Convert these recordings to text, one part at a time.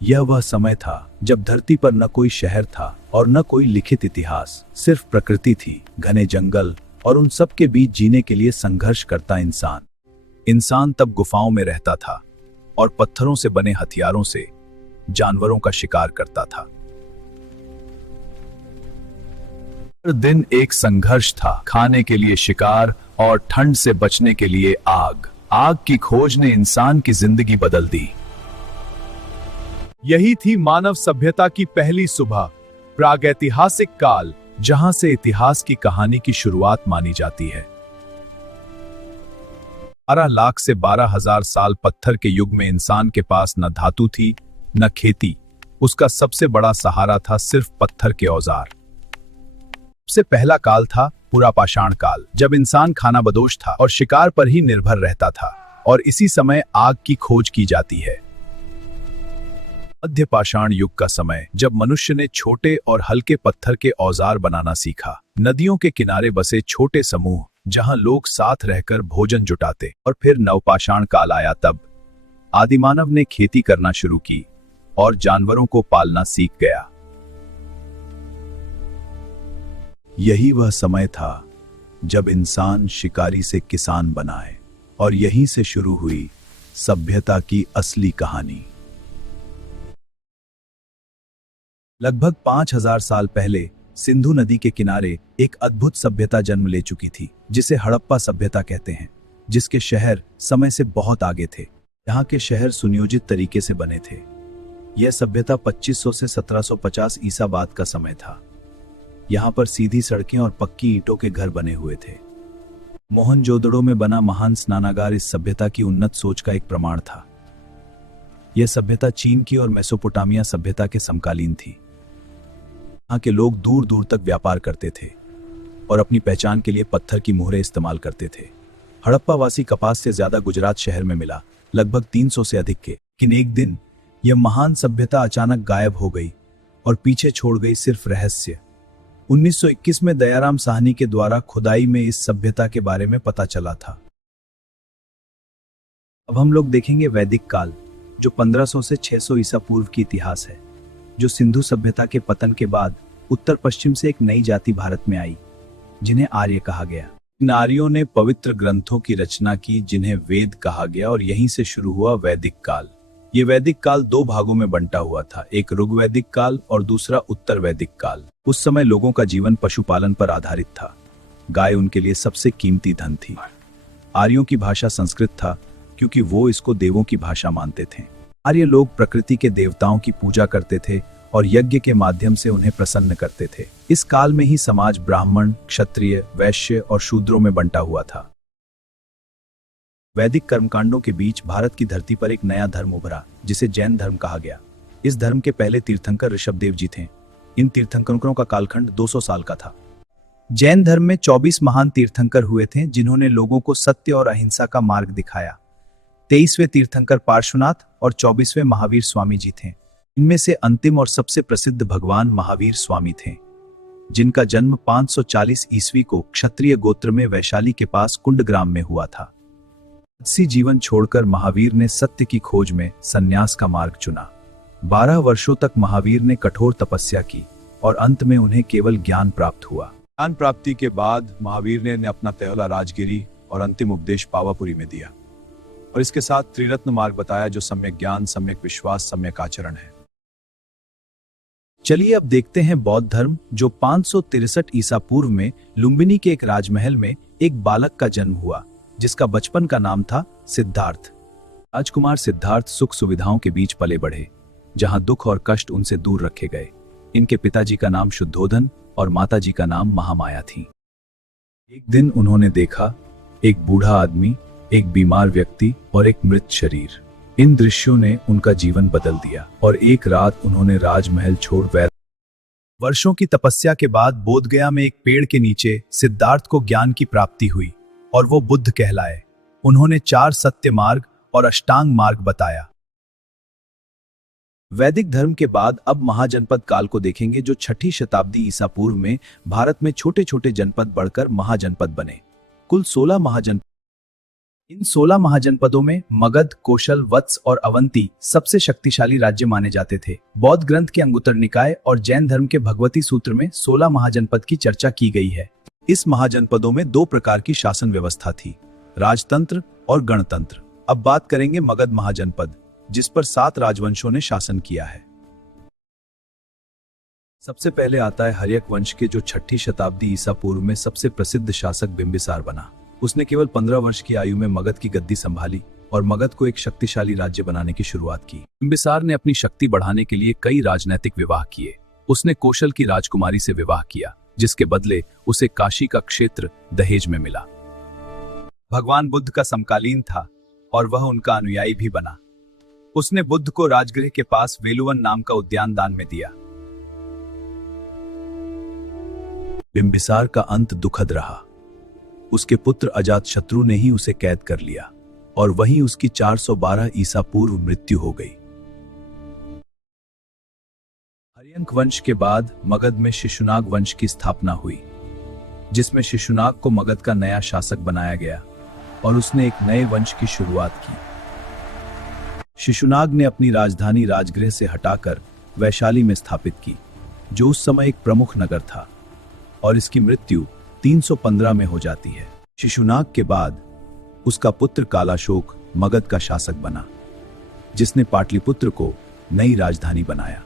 यह वह समय था जब धरती पर न कोई शहर था और न कोई लिखित इतिहास, सिर्फ प्रकृति थी, घने जंगल और उन सब के बीच जीने के लिए संघर्ष करता इंसान। इंसान तब गुफाओं में रहता था और पत्थरों से बने हथियारों से जानवरों का शिकार करता था। हर दिन एक संघर्ष था, खाने के लिए शिकार और ठंड से बचने के लिए आग। आग की खोज ने इंसान की जिंदगी बदल दी। यही थी मानव सभ्यता की पहली सुबह, प्रागैतिहासिक काल, जहां से इतिहास की कहानी की शुरुआत मानी जाती है। 12 लाख से 12,000 साल पत्थर के युग में इंसान के पास न धातु थी न खेती। उसका सबसे बड़ा सहारा था सिर्फ पत्थर के औजार। सबसे पहला काल था पुरापाषाण काल, जब इंसान खानाबदोश था और शिकार पर ही निर्भर रहता था, और इसी समय आग की खोज की जाती है। मध्य पाषाण युग का समय, जब मनुष्य ने छोटे और हल्के पत्थर के औजार बनाना सीखा। नदियों के किनारे बसे छोटे समूह, जहां लोग साथ रहकर भोजन जुटाते। और फिर नवपाषाण काल आया, तब आदिमानव ने खेती करना शुरू की और जानवरों को पालना सीख गया। यही वह समय था जब इंसान शिकारी से किसान बनाए, और यहीं से शुरू हुई सभ्यता की असली कहानी। लगभग 5,000 साल पहले सिंधु नदी के किनारे एक अद्भुत सभ्यता जन्म ले चुकी थी, जिसे हड़प्पा सभ्यता कहते हैं, जिसके शहर समय से बहुत आगे थे। यहाँ के शहर सुनियोजित तरीके से बने थे। यह सभ्यता 2500 से 1750 ईसा बाद का समय था। यहाँ पर सीधी सड़कें और पक्की ईंटों के घर बने हुए थे। मोहनजोदड़ो में बना महान स्नानागार इस सभ्यता की उन्नत सोच का एक प्रमाण था। यह सभ्यता चीन की और मेसोपोटामिया सभ्यता के समकालीन थी। यहाँ के लोग दूर दूर तक व्यापार करते थे और अपनी पहचान के लिए पत्थर की मोहरें इस्तेमाल करते थे। हड़प्पावासी कपास से ज्यादा गुजरात शहर में मिला, लगभग 300 से अधिक के। लेकिन एक दिन यह महान सभ्यता अचानक गायब हो गई और पीछे छोड़ गई सिर्फ रहस्य। 1921 में दयाराम साहनी के द्वारा खुदाई में इस सभ्यता के बारे में पता चला था। अब हम लोग देखेंगे वैदिक काल, जो 1500 से 600 ईसा पूर्व की इतिहास है, जो सिंधु सभ्यता के पतन के बाद उत्तर पश्चिम से एक नई जाति भारत में आई, जिन्हें आर्य कहा गया। इन आर्यों ने पवित्र ग्रंथों की रचना की, जिन्हें वेद कहा गया, और यहीं से शुरू हुआ वैदिक काल। ये वैदिक काल 2 भागों में बंटा हुआ था, एक ऋग्वैदिक काल और दूसरा उत्तर वैदिक काल। उस समय लोगों का जीवन पशुपालन पर आधारित था। गाय उनके लिए सबसे कीमती धन थी। आर्यों की भाषा संस्कृत था, क्योंकि वो इसको देवों की भाषा मानते थे। आर्य लोग प्रकृति के देवताओं की पूजा करते थे और यज्ञ के माध्यम से उन्हें प्रसन्न करते थे। इस काल में ही समाज ब्राह्मण, क्षत्रिय, वैश्य और शूद्रों में बंटा हुआ था। वैदिक कर्मकांडों के बीच भारत की धरती पर एक नया धर्म उभरा, जिसे जैन धर्म कहा गया। इस धर्म के पहले तीर्थंकर ऋषभदेव जी थे। इन तीर्थंकरों का कालखंड 200 साल का था। जैन धर्म में 24 महान तीर्थंकर हुए थे, जिन्होंने लोगों को सत्य और अहिंसा का मार्ग दिखाया। 23वें तीर्थंकर पार्श्वनाथ और 24वें महावीर स्वामी जी थे। इनमें से अंतिम और सबसे प्रसिद्ध भगवान महावीर स्वामी थे, जिनका जन्म 540 ईस्वी को क्षत्रिय गोत्र में वैशाली के पास कुंडग्राम में हुआ था। राजसी जीवन छोड़कर महावीर ने सत्य की खोज में संन्यास का मार्ग चुना। 12 वर्षों तक महावीर ने कठोर तपस्या की और अंत में उन्हें केवल ज्ञान प्राप्त हुआ। ज्ञान प्राप्ति के बाद महावीर ने अपना पहला राजगिरी और अंतिम उपदेश पावापुरी में दिया, और इसके साथ त्रिरत्न मार्ग बताया, जो सम्यक ज्ञान, सम्यक विश्वास, सम्यक आचरण है। चलिए अब देखते हैं बौद्ध धर्म, जो 563 ईसा पूर्व में लुम्बिनी के एक राजमहल में एक बालक का जन्म हुआ, जिसका बचपन का नाम था सिद्धार्थ। राजकुमार सिद्धार्थ सुख सुविधाओं के बीच पले बढ़े, जहां दुख और कष्ट उनसे दूर रखे गए। इनके पिताजी का नाम शुद्धोधन और माताजी का नाम महामाया थी। एक दिन उन्होंने देखा एक बूढ़ा आदमी, एक बीमार व्यक्ति और एक मृत शरीर। इन दृश्यों ने उनका जीवन बदल दिया, और एक रात उन्होंने राजमहल छोड़ वर्षों की तपस्या के बाद बोधगया में एक पेड़ के नीचे सिद्धार्थ को ज्ञान की प्राप्ति हुई, और वो बुद्ध कहलाए। उन्होंने 4 सत्य मार्ग और अष्टांग मार्ग बताया। वैदिक धर्म के बाद अब महाजनपद काल को देखेंगे, जो 6ठी शताब्दी ईसा पूर्व में भारत में छोटे छोटे जनपद बढ़कर महाजनपद बने। कुल 16 महाजनपद इन 16 महाजनपदों में मगध, कोशल, वत्स और अवंती सबसे शक्तिशाली राज्य माने जाते थे। बौद्ध ग्रंथ के अंगुत्तर निकाय और जैन धर्म के भगवती सूत्र में 16 महाजनपद की चर्चा की गई है। इस महाजनपदों में 2 प्रकार की शासन व्यवस्था थी, राजतंत्र और गणतंत्र। अब बात करेंगे मगध महाजनपद, जिस पर 7 राजवंशों ने शासन किया है। सबसे पहले आता है हर्यक वंश के, जो 6ठी शताब्दी ईसा पूर्व में सबसे प्रसिद्ध शासक बिंबिसार बना। उसने केवल 15 वर्ष की आयु में मगध की गद्दी संभाली और मगध को एक शक्तिशाली राज्य बनाने की शुरुआत की। बिंबिसार ने अपनी शक्ति बढ़ाने के लिए कई राजनैतिक विवाह किए। उसने कौशल की राजकुमारी से विवाह किया, जिसके बदले उसे काशी का क्षेत्र दहेज में मिला। भगवान बुद्ध का समकालीन था और वह उनका अनुयायी भी बना। उसने बुद्ध को राजगृह के पास वेलुवन नाम का उद्यान दान में दिया। बिंबिसार का अंत दुखद रहा। उसके पुत्र अजातशत्रु ने ही उसे कैद कर लिया और वहीं उसकी 412 ईसा पूर्व मृत्यु हो गई। हर्यंक वंश के बाद मगध में शिशुनाग वंश की स्थापना हुई, जिसमें शिशुनाग को मगध का नया शासक बनाया गया और उसने एक नए वंश की शुरुआत की। शिशुनाग ने अपनी राजधानी राजगृह से हटाकर वैशाली में स्थापित की, जो उस समय एक प्रमुख नगर था, और इसकी मृत्यु 315 में हो जाती है। शिशुनाग के बाद उसका पुत्र कालाशोक मगध का शासक बना, जिसने पाटलिपुत्र को नई राजधानी बनाया।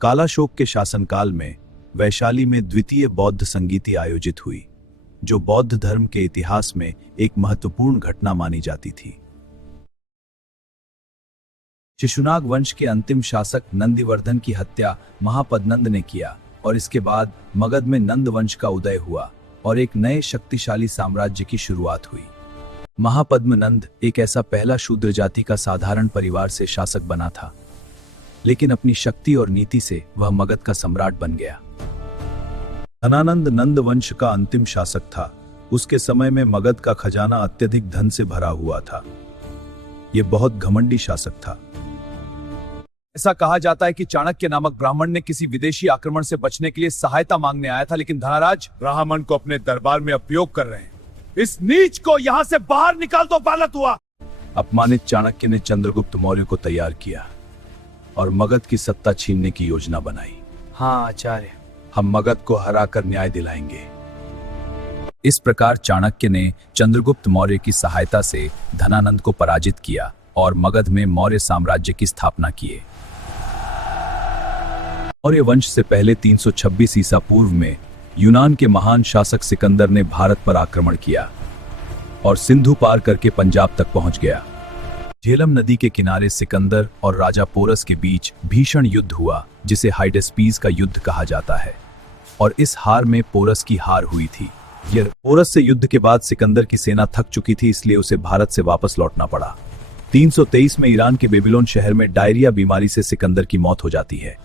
कालाशोक के शासनकाल में वैशाली में द्वितीय बौद्ध संगीति आयोजित हुई, जो बौद्ध धर्म के इतिहास में एक महत्वपूर्ण घटना मानी जाती थी। शिशुनाग वंश के अंतिम शासक नंदिवर्धन की हत्या महापद्नंद ने किया और इसके बाद मगध में नंद वंश का उदय हुआ और एक नए शक्तिशाली साम्राज्य की शुरुआत हुई। महापद्मनंद एक ऐसा पहला शूद्र जाति का साधारण परिवार से शासक बना था, लेकिन अपनी शक्ति और नीति से वह मगध का सम्राट बन गया। धनानंद नंद वंश का अंतिम शासक था। उसके समय में मगध का खजाना अत्यधिक धन से भरा हुआ था। यह बहुत घमंडी शासक था। ऐसा कहा जाता है कि चाणक्य नामक ब्राह्मण ने किसी विदेशी आक्रमण से बचने के लिए सहायता मांगने आया था, लेकिन धनाराज ब्राह्मण को अपने दरबार में उपयोग कर रहे हैं। इस नीच को यहाँ से बाहर निकाल दो। बालक हुआ। अपमानित चाणक्य ने चंद्रगुप्त मौर्य को तैयार किया और मगध की सत्ता छीनने की योजना बनाई। हाँ आचार्य, हम मगध को हराकर न्याय दिलाएंगे। इस प्रकार चाणक्य ने चंद्रगुप्त मौर्य की सहायता से धनानंद को पराजित किया और मगध में मौर्य साम्राज्य की स्थापना किए। मौर्य वंश से पहले 326 ईसा पूर्व में यूनान के महान शासक सिकंदर ने भारत पर आक्रमण किया और सिंधु पार करके पंजाब तक पहुंच गया। झेलम नदी के किनारे सिकंदर और राजा पोरस के बीच भीषण युद्ध हुआ, जिसे हाइडेस्पीस का युद्ध कहा जाता है, और इस हार में पोरस की हार हुई थी। यह पोरस से युद्ध के बाद सिकंदर की सेना थक चुकी थी, इसलिए उसे भारत से वापस लौटना पड़ा। 323 में ईरान के बेबीलोन शहर में डायरिया बीमारी से सिकंदर की मौत हो जाती है।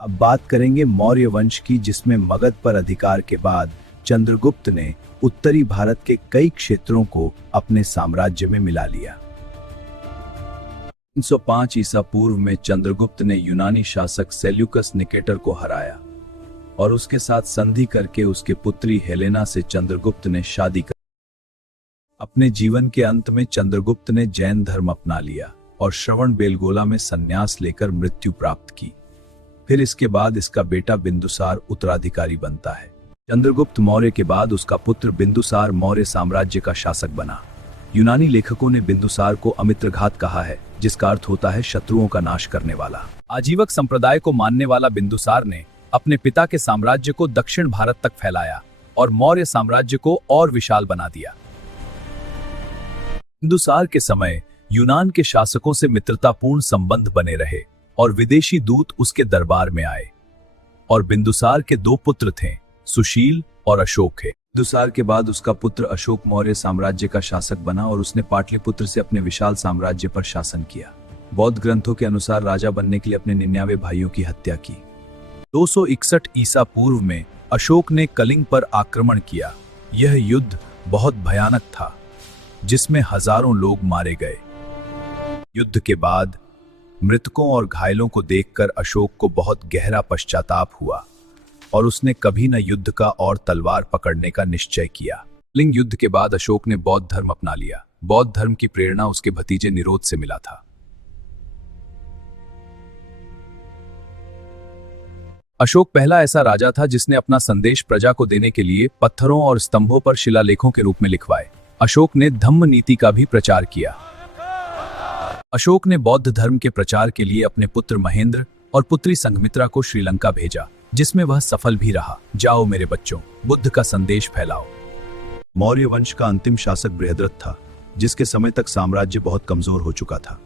अब बात करेंगे मौर्य वंश की, जिसमें मगध पर अधिकार के बाद चंद्रगुप्त ने उत्तरी भारत के कई क्षेत्रों को अपने साम्राज्य में मिला लिया। 305 ईसा पूर्व में चंद्रगुप्त ने यूनानी शासक सेल्यूकस निकेटर को हराया और उसके साथ संधि करके उसके पुत्री हेलेना से चंद्रगुप्त ने शादी कर। अपने जीवन के अंत में चंद्रगुप्त ने जैन धर्म अपना लिया और श्रवण बेलगोला में संन्यास लेकर मृत्यु प्राप्त की। फिर इसके बाद इसका बेटा बिंदुसार उत्तराधिकारी बनता है। चंद्रगुप्त मौर्य के बाद उसका पुत्र बिंदुसार मौर्य साम्राज्य का शासक बना। यूनानी लेखकों ने बिंदुसार को अमित्रघात कहा है, जिसका अर्थ होता है शत्रुओं का नाश करने वाला। आजीवक संप्रदाय को मानने वाला बिंदुसार ने अपने पिता के साम्राज्य को दक्षिण भारत तक फैलाया और मौर्य साम्राज्य को और विशाल बना दिया। बिंदुसार के समय यूनान के शासकों से मित्रतापूर्ण संबंध बने रहे और विदेशी दूत उसके दरबार में आए, और बिंदुसार के 2 पुत्र थे, सुशील और अशोक है। बिंदुसार के बाद उसका पुत्र अशोक मौर्य साम्राज्य का शासक बना और उसने पाटलिपुत्र से अपने विशाल साम्राज्य पर शासन किया। बौद्ध ग्रंथों के अनुसार राजा बनने के लिए अपने 99 भाइयों की हत्या की। 261 ईसा पूर्व में अशोक ने कलिंग पर आक्रमण किया। यह युद्ध बहुत भयानक था, जिसमें हजारों लोग मारे गए। युद्ध के बाद मृतकों और घायलों को देखकर अशोक को बहुत गहरा पश्चाताप हुआ और उसने कभी न युद्ध का और तलवार पकड़ने का निश्चय किया। कलिंग युद्ध के बाद अशोक ने बौद्ध धर्म अपना लिया। बौद्ध धर्म की प्रेरणा उसके भतीजे निरोध से मिला था। अशोक पहला ऐसा राजा था जिसने अपना संदेश प्रजा को देने के लिए पत्थरों और स्तंभों पर शिलालेखों के रूप में लिखवाए। अशोक ने धम्म नीति का भी प्रचार किया। अशोक ने बौद्ध धर्म के प्रचार के लिए अपने पुत्र महेंद्र और पुत्री संघमित्रा को श्रीलंका भेजा, जिसमें वह सफल भी रहा। जाओ मेरे बच्चों, बुद्ध का संदेश फैलाओ। मौर्य वंश का अंतिम शासक बृहद्रथ था, जिसके समय तक साम्राज्य बहुत कमजोर हो चुका था।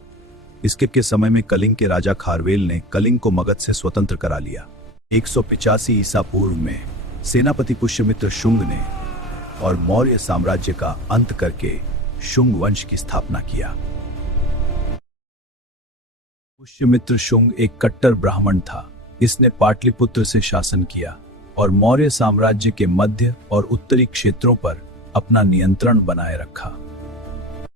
इसके के समय में कलिंग के राजा खारवेल ने कलिंग को मगध से स्वतंत्र करा लिया। 185 ईसा पूर्व में सेनापति पुष्यमित्र शुंग ने और मौर्य साम्राज्य का अंत करके शुंग वंश की स्थापना किया। पुष्यमित्र शुंग एक कट्टर ब्राह्मण था। इसने पाटलिपुत्र से शासन किया और मौर्य साम्राज्य के मध्य और उत्तरी क्षेत्रों पर अपना नियंत्रण बनाए रखा।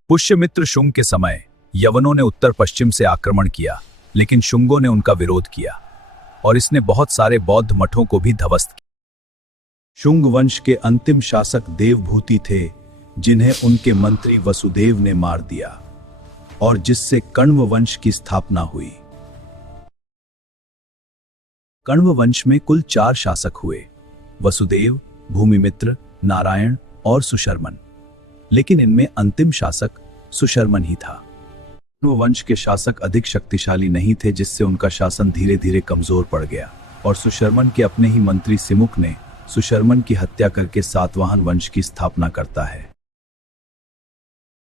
पुष्यमित्र शुंग के समय यवनों ने उत्तर पश्चिम से आक्रमण किया, लेकिन शुंगों ने उनका विरोध किया और इसने बहुत सारे बौद्ध मठों को भी ध्वस्त किया। शुंग वंश के अंतिम शासक देवभूति थे, जिन्हें उनके मंत्री वसुदेव ने मार दिया और जिससे कण्व वंश की स्थापना हुई। कण्व वंश में कुल 4 शासक हुए, वसुदेव, भूमिमित्र, नारायण और सुशर्मन, लेकिन इनमें अंतिम शासक सुशर्मन ही था। कण्व वंश के शासक अधिक शक्तिशाली नहीं थे, जिससे उनका शासन धीरे धीरे कमजोर पड़ गया और सुशर्मन के अपने ही मंत्री सिमुक ने सुशर्मन की हत्या करके सातवाहन वंश की स्थापना करता है।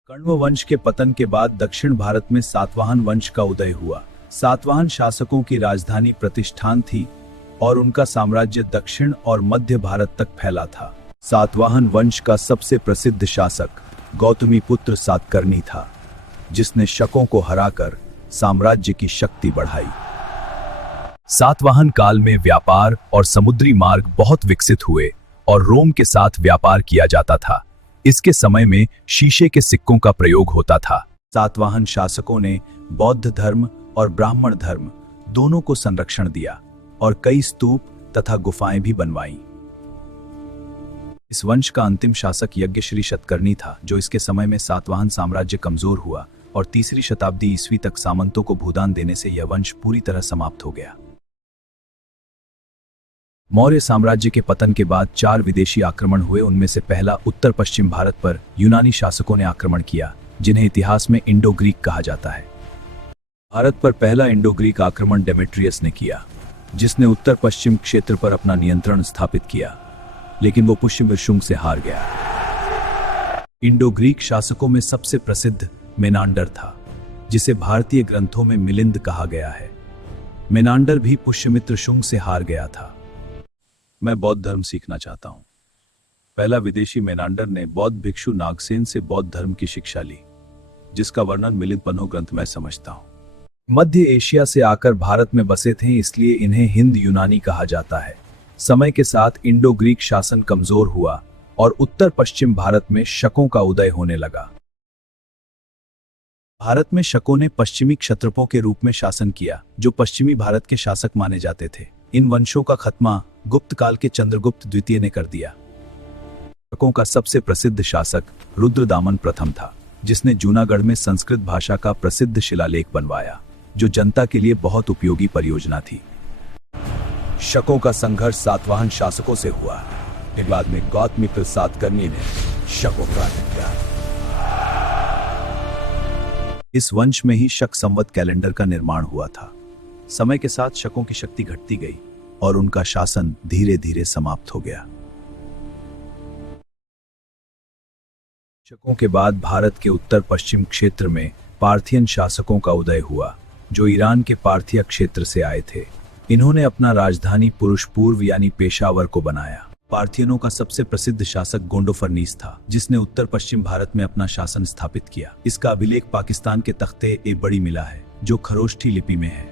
कण्व वंश के पतन के बाद दक्षिण भारत में सातवाहन वंश का उदय हुआ। सातवाहन शासकों की राजधानी प्रतिष्ठान थी और उनका साम्राज्य दक्षिण और मध्य भारत तक फैला था। सातवाहन वंश का सबसे प्रसिद्ध शासक गौतमी पुत्र सातकर्णी था, जिसने शकों को हराकर साम्राज्य की शक्ति बढ़ाई। सातवाहन काल में व्यापार और समुद्री मार्ग बहुत विकसित हुए और रोम के साथ व्यापार किया जाता था। इसके समय में शीशे के सिक्कों का प्रयोग होता था। सातवाहन शासकों ने बौद्ध धर्म और ब्राह्मण धर्म दोनों को संरक्षण दिया और कई स्तूप तथा गुफाएं भी बनवाईं। इस वंश का अंतिम शासक यज्ञश्री शतकर्णी था, जो इसके समय में सातवाहन साम्राज्य कमजोर हुआ और 3री शताब्दी ईस्वी तक सामंतों को भूदान देने से यह वंश पूरी तरह समाप्त हो गया। मौर्य साम्राज्य के पतन के बाद 4 विदेशी आक्रमण हुए। उनमें से पहला उत्तर पश्चिम भारत पर यूनानी शासकों ने आक्रमण किया, जिन्हें इतिहास में इंडो ग्रीक कहा जाता है। भारत पर पहला इंडो ग्रीक आक्रमण डेमेट्रियस ने किया, जिसने उत्तर पश्चिम क्षेत्र पर अपना नियंत्रण स्थापित किया, लेकिन वो पुष्यमित्र शुंग से हार गया। इंडो ग्रीक शासकों में सबसे प्रसिद्ध मेनांडर था, जिसे भारतीय ग्रंथों में मिलिंद कहा गया है। मेनांडर भी पुष्यमित्र शुंग से हार गया था। मैं बौद्ध धर्म सीखना चाहता हूं। पहला विदेशी मेनांडर ने बौद्ध भिक्षु नागसेन से बौद्ध धर्म की शिक्षा ली, जिसका वर्णन मिलिंद पन्नो ग्रंथ में समझता हूं। मध्य एशिया से आकर भारत में बसे थे, इसलिए इन्हें हिंद यूनानी कहा जाता है। समय के साथ इंडो ग्रीक शासन कमजोर हुआ और उत्तर पश्चिम भारत में शकों का उदय होने लगा। भारत में शकों ने पश्चिमी क्षत्रपों के रूप में शासन किया, जो पश्चिमी भारत के शासक माने जाते थे। इन वंशों का खत्मा गुप्त काल के चंद्रगुप्त द्वितीय ने कर दिया। शकों का सबसे प्रसिद्ध शासक रुद्रदामन प्रथम था, जिसने जूनागढ़ में संस्कृत भाषा का प्रसिद्ध शिलालेख बनवाया, जो जनता के लिए बहुत उपयोगी परियोजना थी। शकों का संघर्ष सातवाहन शासकों से हुआ। के बाद में गौतमीपुत्र सातकर्णी ने शकों का किया। इस वंश में ही शक संवत कैलेंडर का निर्माण हुआ था। समय के साथ शकों की शक्ति घटती गई और उनका शासन धीरे धीरे समाप्त हो गया। शकों के बाद भारत के उत्तर पश्चिम क्षेत्र में पार्थियन शासकों का उदय हुआ, जो ईरान के पार्थिया क्षेत्र से आए थे। इन्होंने अपना राजधानी पुरुषपूर्व यानी पेशावर को बनाया। पार्थियनों का सबसे प्रसिद्ध शासक गोंडोफर्नीस था, जिसने उत्तर पश्चिम भारत में अपना शासन स्थापित किया। इसका अभिलेख पाकिस्तान के तख्ते ए बड़ी मिला है, जो खरोष्ठी लिपि में है।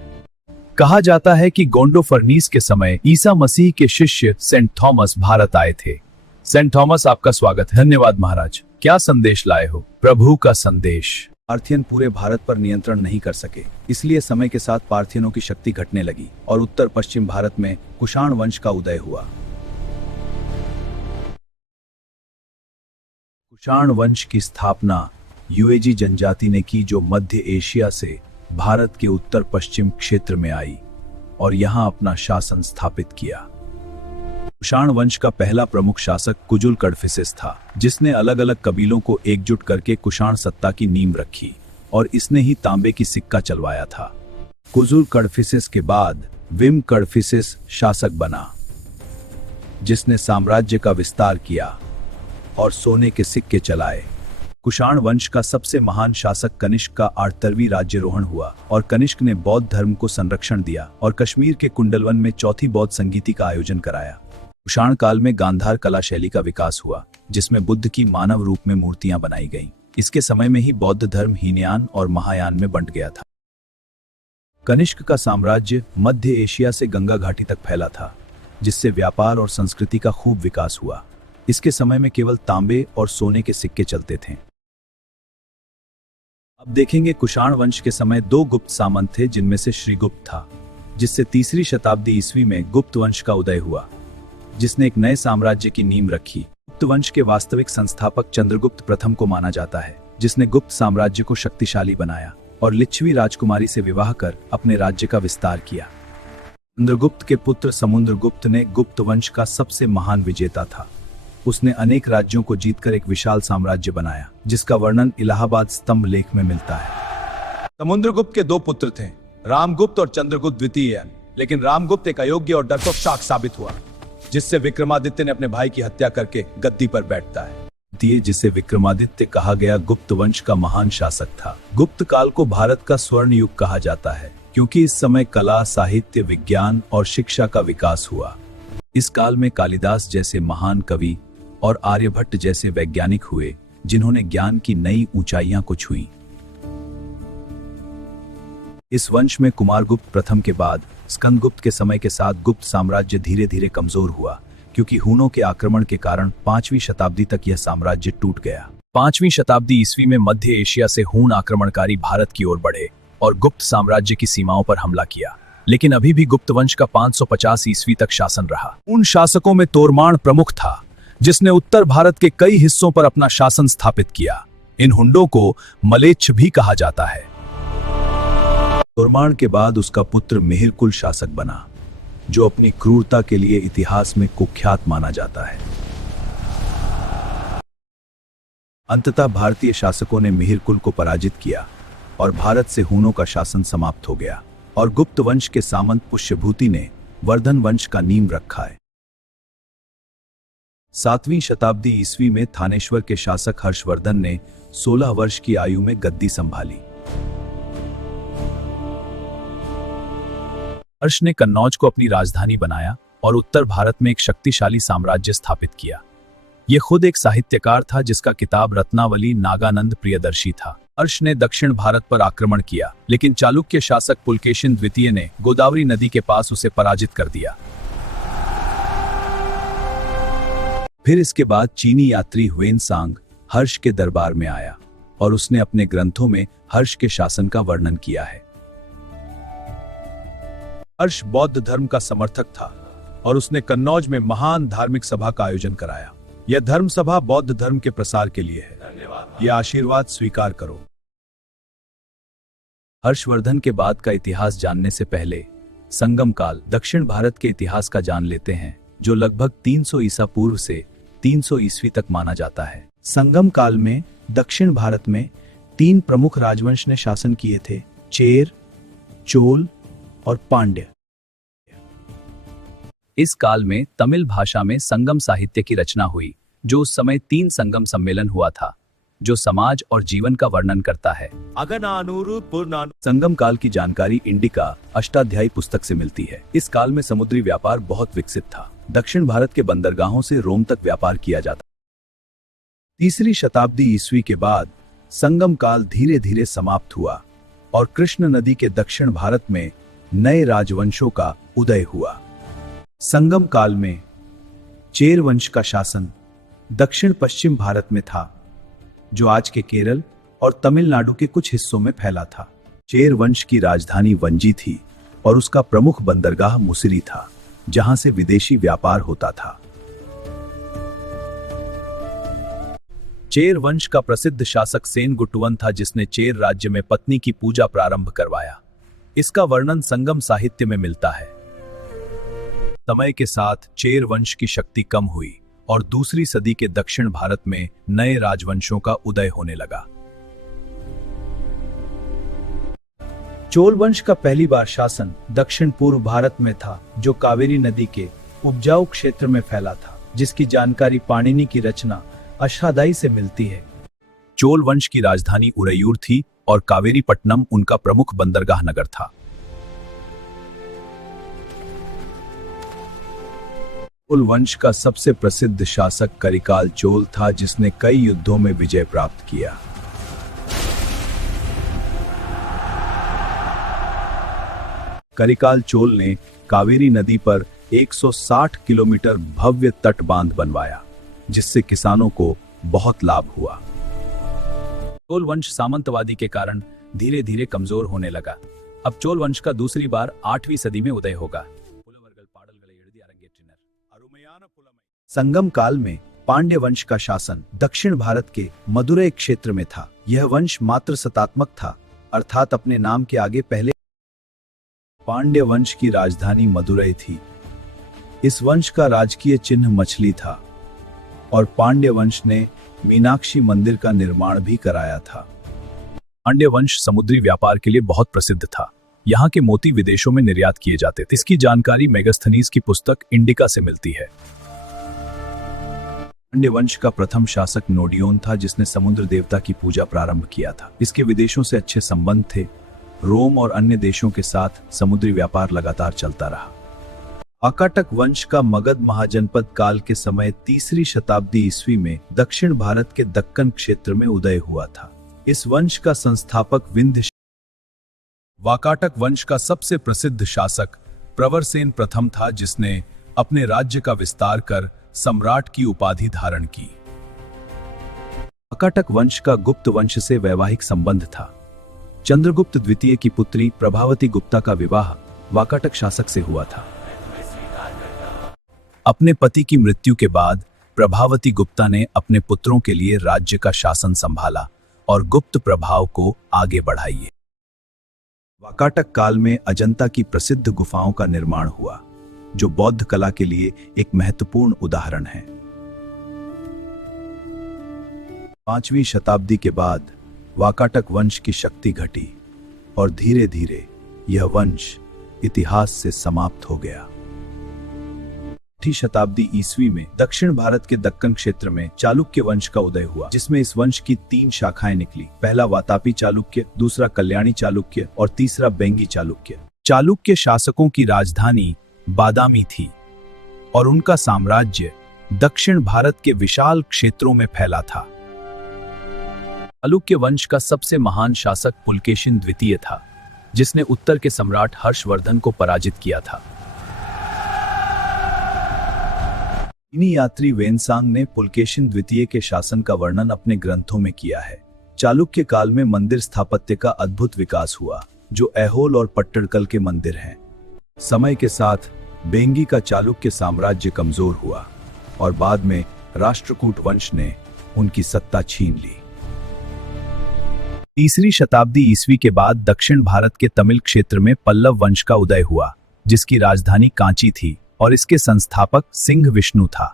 कहा जाता है कि गोंडोफर्नीस के समय ईसा मसीह के शिष्य सेंट थॉमस भारत आए थे। सेंट थॉमस, आपका स्वागत है। धन्यवाद महाराज। क्या संदेश लाए हो? प्रभु का संदेश। पार्थियन पूरे भारत पर नियंत्रण नहीं कर सके, इसलिए समय के साथ पार्थियनों की शक्ति घटने लगी और उत्तर पश्चिम भारत में कुषाण वंश का उदय हुआ। कुषाण वंश की स्थापना युएजी जनजाति ने की, जो मध्य एशिया से भारत के उत्तर पश्चिम क्षेत्र में आई और यहां अपना शासन स्थापित किया। कुषाण वंश का पहला प्रमुख शासक कुजुल कडफिसेस था, जिसने अलग अलग कबीलों को एकजुट करके कुषाण सत्ता की नींव रखी और इसने ही तांबे की सिक्का चलवाया था। कुजुल कडफिसेस के बाद विम कडफिसेस शासक बना, जिसने साम्राज्य का विस्तार किया और सोने के सिक्के चलाए। कुषाण वंश का सबसे महान शासक कनिष्क का 18वीं राज्यारोहण हुआ और कनिष्क ने बौद्ध धर्म को संरक्षण दिया और कश्मीर के कुंडलवन में चौथी बौद्ध संगीति का आयोजन कराया। कुषाण काल में गांधार कला शैली का विकास हुआ, जिसमें बुद्ध की मानव रूप में मूर्तियां बनाई गईं। इसके समय में ही बौद्ध धर्म हीनयान और महायान में बंट गया था। कनिष्क का साम्राज्य मध्य एशिया से गंगा घाटी तक फैला था, जिससे व्यापार और संस्कृति का खूब विकास हुआ। इसके समय में केवल तांबे और सोने के सिक्के चलते थे। अब देखेंगे कुषाण वंश के समय दो गुप्त सामंत थे, जिनमें से श्रीगुप्त था, जिससे 3री शताब्दी ईस्वी में गुप्त वंश का उदय हुआ, जिसने एक नए साम्राज्य की नींव रखी। गुप्त वंश के वास्तविक संस्थापक चंद्रगुप्त प्रथम को माना जाता है, जिसने गुप्त साम्राज्य को शक्तिशाली बनाया और लिच्छवी राजकुमारी से विवाह कर अपने राज्य का विस्तार किया। चंद्रगुप्त के पुत्र समुद्रगुप्त ने गुप्त वंश का सबसे महान विजेता था। उसने अनेक राज्यों को जीतकर एक विशाल साम्राज्य बनाया, जिसका वर्णन इलाहाबाद स्तंभ लेख में मिलता है। समुद्रगुप्त के 2 पुत्र थे, रामगुप्त और चंद्रगुप्त द्वितीय, लेकिन रामगुप्त एक अयोग्य और डरपोक शासक साबित हुआ, जिससे विक्रमादित्य ने अपने भाई की हत्या करके गद्दी पर बैठता है। जिसे विक्रमादित्य कहा गया, गुप्त वंश का महान शासक था। गुप्त काल को भारत का स्वर्ण युग कहा जाता है, क्योंकि इस समय कला, साहित्य, विज्ञान और शिक्षा का विकास हुआ। इस काल में कालिदास जैसे महान कवि और आर्यभट्ट जैसे वैज्ञानिक हुए, जिन्होंने ज्ञान की नई ऊंचाइयां को छुई। इस वंश में कुमारगुप्त प्रथम के बाद स्कंदगुप्त के समय के साथ गुप्त साम्राज्य धीरे धीरे कमजोर हुआ, क्योंकि हूनों के आक्रमण के कारण 5वीं शताब्दी तक यह साम्राज्य टूट गया। 5वीं शताब्दी ईस्वी में मध्य एशिया से हून आक्रमणकारी भारत की ओर बढ़े और गुप्त साम्राज्य की सीमाओं पर हमला किया, लेकिन अभी भी गुप्त वंश का 550 ईस्वी तक शासन रहा। उन शासकों में तोरमाण प्रमुख था, जिसने उत्तर भारत के कई हिस्सों पर अपना शासन स्थापित किया। इन हुंडों को मलेच्छ भी कहा जाता है। तोरमाण के बाद उसका पुत्र मिहिरकुल शासक बना, जो अपनी क्रूरता के लिए इतिहास में कुख्यात माना जाता है। अंततः भारतीय शासकों ने मिहिरकुल को पराजित किया और भारत से हूनों का शासन समाप्त हो गया और गुप्त वंश के सामंत पुष्यभूति ने वर्धन वंश का नींव रखा है। 7वीं शताब्दी ईस्वी में थानेश्वर के शासक हर्षवर्धन ने 16 वर्ष की आयु में गद्दी संभाली। हर्ष ने कन्नौज को अपनी राजधानी बनाया और उत्तर भारत में एक शक्तिशाली साम्राज्य स्थापित किया। यह खुद एक साहित्यकार था, जिसका किताब रत्नावली नागानंद प्रियदर्शी था। हर्ष ने दक्षिण भारत पर आक्रमण किया, लेकिन चालुक्य शासक पुलकेशिन द्वितीय ने गोदावरी नदी के पास उसे पराजित कर दिया। फिर इसके बाद चीनी यात्री ह्वेनसांग हर्ष के दरबार में आया और उसने अपने ग्रंथों में हर्ष के शासन का वर्णन किया है। हर्ष बौद्ध धर्म का समर्थक था और उसने कन्नौज में महान धार्मिक सभा का आयोजन कराया। यह धर्म सभा बौद्ध धर्म के प्रसार के लिए है। यह आशीर्वाद स्वीकार करो। हर्षवर्धन के बाद का इतिहास जानने से पहले संगम काल दक्षिण भारत के इतिहास का जान लेते हैं, जो लगभग 300 ईसा पूर्व से 300 ईस्वी तक माना जाता है। संगम काल में दक्षिण भारत में 3 प्रमुख राजवंश ने शासन किए थे, चेर, चोल और पांड्य। इस काल में तमिल भाषा में संगम साहित्य की रचना हुई, जो उस समय 3 संगम सम्मेलन हुआ था, जो समाज और जीवन का वर्णन करता है। संगम काल की जानकारी इंडिका अष्टाध्यायी पुस्तक से मिलती है। इस काल में समुद्री व्यापार बहुत विकसित था। दक्षिण भारत के बंदरगाहों से रोम तक व्यापार किया जाता। 3री शताब्दी ईस्वी के बाद संगम काल धीरे धीरे समाप्त हुआ और कृष्ण नदी के दक्षिण भारत में नए राजवंशों का उदय हुआ। संगम काल में चेर वंश का शासन दक्षिण पश्चिम भारत में था, जो आज के केरल और तमिलनाडु के कुछ हिस्सों में फैला था। चेर वंश की राजधानी वंजी थी और उसका प्रमुख बंदरगाह मुसिरी था, जहां से विदेशी व्यापार होता था। चेर वंश का प्रसिद्ध शासक सेनगुट्टवन था, जिसने चेर राज्य में पत्नी की पूजा प्रारंभ करवाया। इसका वर्णन संगम साहित्य में मिलता है। समय के साथ चेर वंश की शक्ति कम हुई और दूसरी सदी के दक्षिण भारत में नए राजवंशों का उदय होने लगा। चोल वंश का पहली बार शासन दक्षिण पूर्व भारत में था, जो कावेरी नदी के उपजाऊ क्षेत्र में फैला था, जिसकी जानकारी पाणिनि की रचना अष्टाध्यायी से मिलती है। चोल वंश की राजधानी उरैयूर थी और कावेरीपट्टनम उनका प्रमुख बंदरगाह नगर था। चोल वंश का सबसे प्रसिद्ध शासक करिकाल चोल था, जिसने कई युद्धों में विजय प्राप्त किया। करिकाल चोल ने कावेरी नदी पर 160 किलोमीटर भव्य तट बांध बनवाया, जिससे किसानों को बहुत लाभ हुआ। चोल वंश सामंतवादी के कारण धीरे धीरे कमजोर होने लगा। अब चोल वंश का दूसरी बार 8वीं सदी में उदय होगा। संगम काल में पांड्य वंश का शासन दक्षिण भारत के मदुरै क्षेत्र में था। यह वंश मात्र सतात्मक था, अर्थात अपने नाम के आगे पहले। पांड्य वंश की राजधानी मदुरै थी। इस वंश का राजकीय चिन्ह मछली था और पांड्य वंश ने मीनाक्षी मंदिर का निर्माण भी कराया था। पांड्य वंश समुद्री व्यापार के लिए बहुत प्रसिद्ध था। यहाँ के मोती विदेशों में निर्यात किए जाते थे। इसकी जानकारी मेगास्थनीज की पुस्तक इंडिका से मिलती है। पांड्य वंश का प्रथम शासक नोडियोन था, जिसने समुद्र देवता की पूजा प्रारंभ किया था। इसके विदेशों से अच्छे संबंध थे। रोम और अन्य देशों के साथ समुद्री व्यापार लगातार चलता रहा। वाकाटक वंश का मगध महाजनपद काल के समय 3री शताब्दी ईस्वी में दक्षिण भारत के दक्कन क्षेत्र में उदय हुआ था। इस वंश का संस्थापक विंध्य। वाकाटक वंश का सबसे प्रसिद्ध शासक प्रवरसेन प्रथम था, जिसने अपने राज्य का विस्तार कर सम्राट की उपाधि धारण की। वाकाटक वंश का गुप्त वंश से वैवाहिक संबंध था। चंद्रगुप्त द्वितीय की पुत्री प्रभावती गुप्ता का विवाह वाकाटक शासक से हुआ था। अपने पति की मृत्यु के बाद प्रभावती गुप्ता ने अपने पुत्रों के लिए राज्य का शासन संभाला और गुप्त प्रभाव को आगे बढ़ाई। वाकाटक काल में अजंता की प्रसिद्ध गुफाओं का निर्माण हुआ, जो बौद्ध कला के लिए एक महत्वपूर्ण उदाहरण है। 5वीं शताब्दी के बाद वाकाटक वंश की शक्ति घटी और धीरे धीरे यह वंश इतिहास से समाप्त हो गया। 8वीं शताब्दी ईस्वी में दक्षिण भारत के दक्कन क्षेत्र में चालुक्य वंश का उदय हुआ, जिसमें इस वंश की 3 शाखाएं निकली। पहला वातापी चालुक्य, दूसरा कल्याणी चालुक्य और तीसरा बेंगी चालुक्य। चालुक्य शासकों की राजधानी बादामी थी और उनका साम्राज्य दक्षिण भारत के विशाल क्षेत्रों में फैला था। चालुक्य वंश का सबसे महान शासक पुलकेशिन द्वितीय था, जिसने उत्तर के सम्राट हर्षवर्धन को पराजित किया था। चीनी यात्री वेनसांग ने पुलकेशिन द्वितीय के शासन का वर्णन अपने ग्रंथों में किया है। चालुक्य काल में मंदिर स्थापत्य का अद्भुत विकास हुआ, जो ऐहोल और पट्टड़कल के मंदिर हैं। समय के साथ बेंगी का चालुक्य साम्राज्य कमजोर हुआ और बाद में राष्ट्रकूट वंश ने उनकी सत्ता छीन ली। 3री शताब्दी ईस्वी के बाद दक्षिण भारत के तमिल क्षेत्र में पल्लव वंश का उदय हुआ, जिसकी राजधानी कांची थी और इसके संस्थापक सिंह विष्णु था।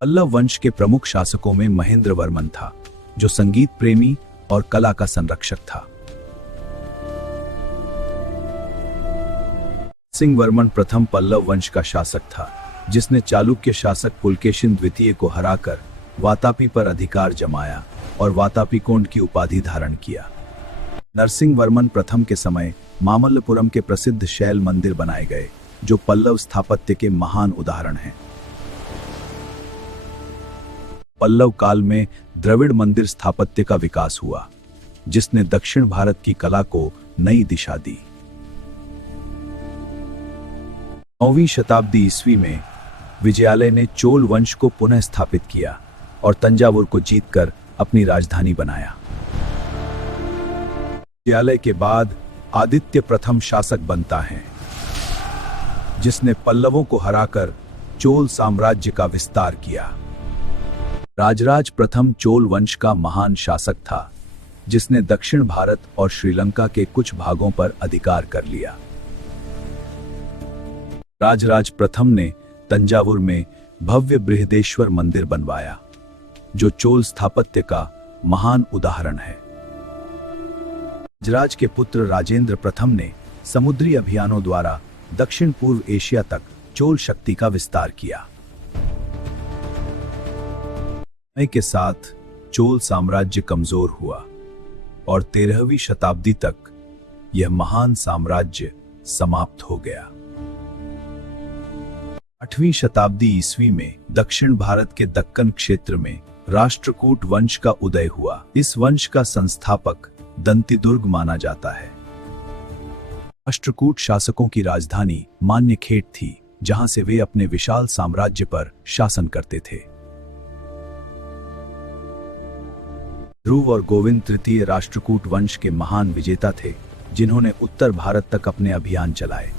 पल्लव वंश के प्रमुख शासकों में महेंद्र वर्मन था, जो संगीत प्रेमी और कला का संरक्षक था। सिंह वर्मन प्रथम पल्लव वंश का शासक था, जिसने चालुक्य शासक पुलकेशिन द्वितीय को हराकर वातापी पर अधिकार जमाया और वातापी कोंड की उपाधि धारण किया। नरसिंह वर्मन प्रथम के समय मामल्लपुरम के प्रसिद्ध शैल मंदिर बनाए गए, जो पल्लव स्थापत्य के महान उदाहरण हैं। पल्लव काल में द्रविड़ मंदिर स्थापत्य का विकास हुआ, जिसने दक्षिण भारत की कला को नई दिशा दी। 9वीं शताब्दी ईस्वी में विजयालय ने चोल वंश को पुनः स्थापित किया और तंजावुर को जीतकर अपनी राजधानी बनाया। विद्यालय के बाद आदित्य प्रथम शासक बनता है, जिसने पल्लवों को हराकर चोल साम्राज्य का विस्तार किया। राजराज प्रथम चोल वंश का महान शासक था, जिसने दक्षिण भारत और श्रीलंका के कुछ भागों पर अधिकार कर लिया। राजराज प्रथम ने तंजावुर में भव्य बृहदेश्वर मंदिर बनवाया, जो चोल स्थापत्य का महान उदाहरण है। राजराज के पुत्र राजेंद्र प्रथम ने समुद्री अभियानों द्वारा दक्षिण पूर्व एशिया तक चोल शक्ति का विस्तार किया। समय के साथ चोल साम्राज्य कमजोर हुआ और 13वीं शताब्दी तक यह महान साम्राज्य समाप्त हो गया। 8वीं शताब्दी ईस्वी में दक्षिण भारत के दक्कन क्षेत्र में राष्ट्रकूट वंश का उदय हुआ। इस वंश का संस्थापक दंतिदुर्ग माना जाता है। राष्ट्रकूट शासकों की राजधानी मान्यखेट थी, जहां से वे अपने विशाल साम्राज्य पर शासन करते थे। ध्रुव और गोविंद तृतीय राष्ट्रकूट वंश के महान विजेता थे, जिन्होंने उत्तर भारत तक अपने अभियान चलाए।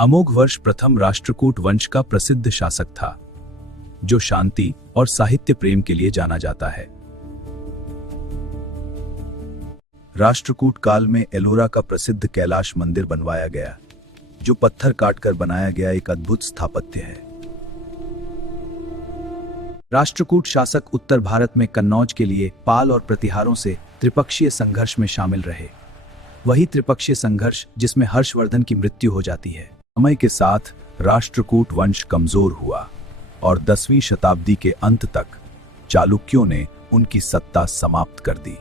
अमोघ वर्ष प्रथम राष्ट्रकूट वंश का प्रसिद्ध शासक था, जो शांति और साहित्य प्रेम के लिए जाना जाता है। राष्ट्रकूट काल में एलोरा का प्रसिद्ध कैलाश मंदिर बनवाया गया, जो पत्थर काटकर बनाया गया एक अद्भुत स्थापत्य है। राष्ट्रकूट शासक उत्तर भारत में कन्नौज के लिए पाल और प्रतिहारों से त्रिपक्षीय संघर्ष में शामिल रहे। वही त्रिपक्षीय संघर्ष जिसमें हर्षवर्धन की मृत्यु हो जाती है। समय के साथ राष्ट्रकूट वंश कमजोर हुआ और 10वीं शताब्दी के अंत तक चालुक्यों ने उनकी सत्ता समाप्त कर दी।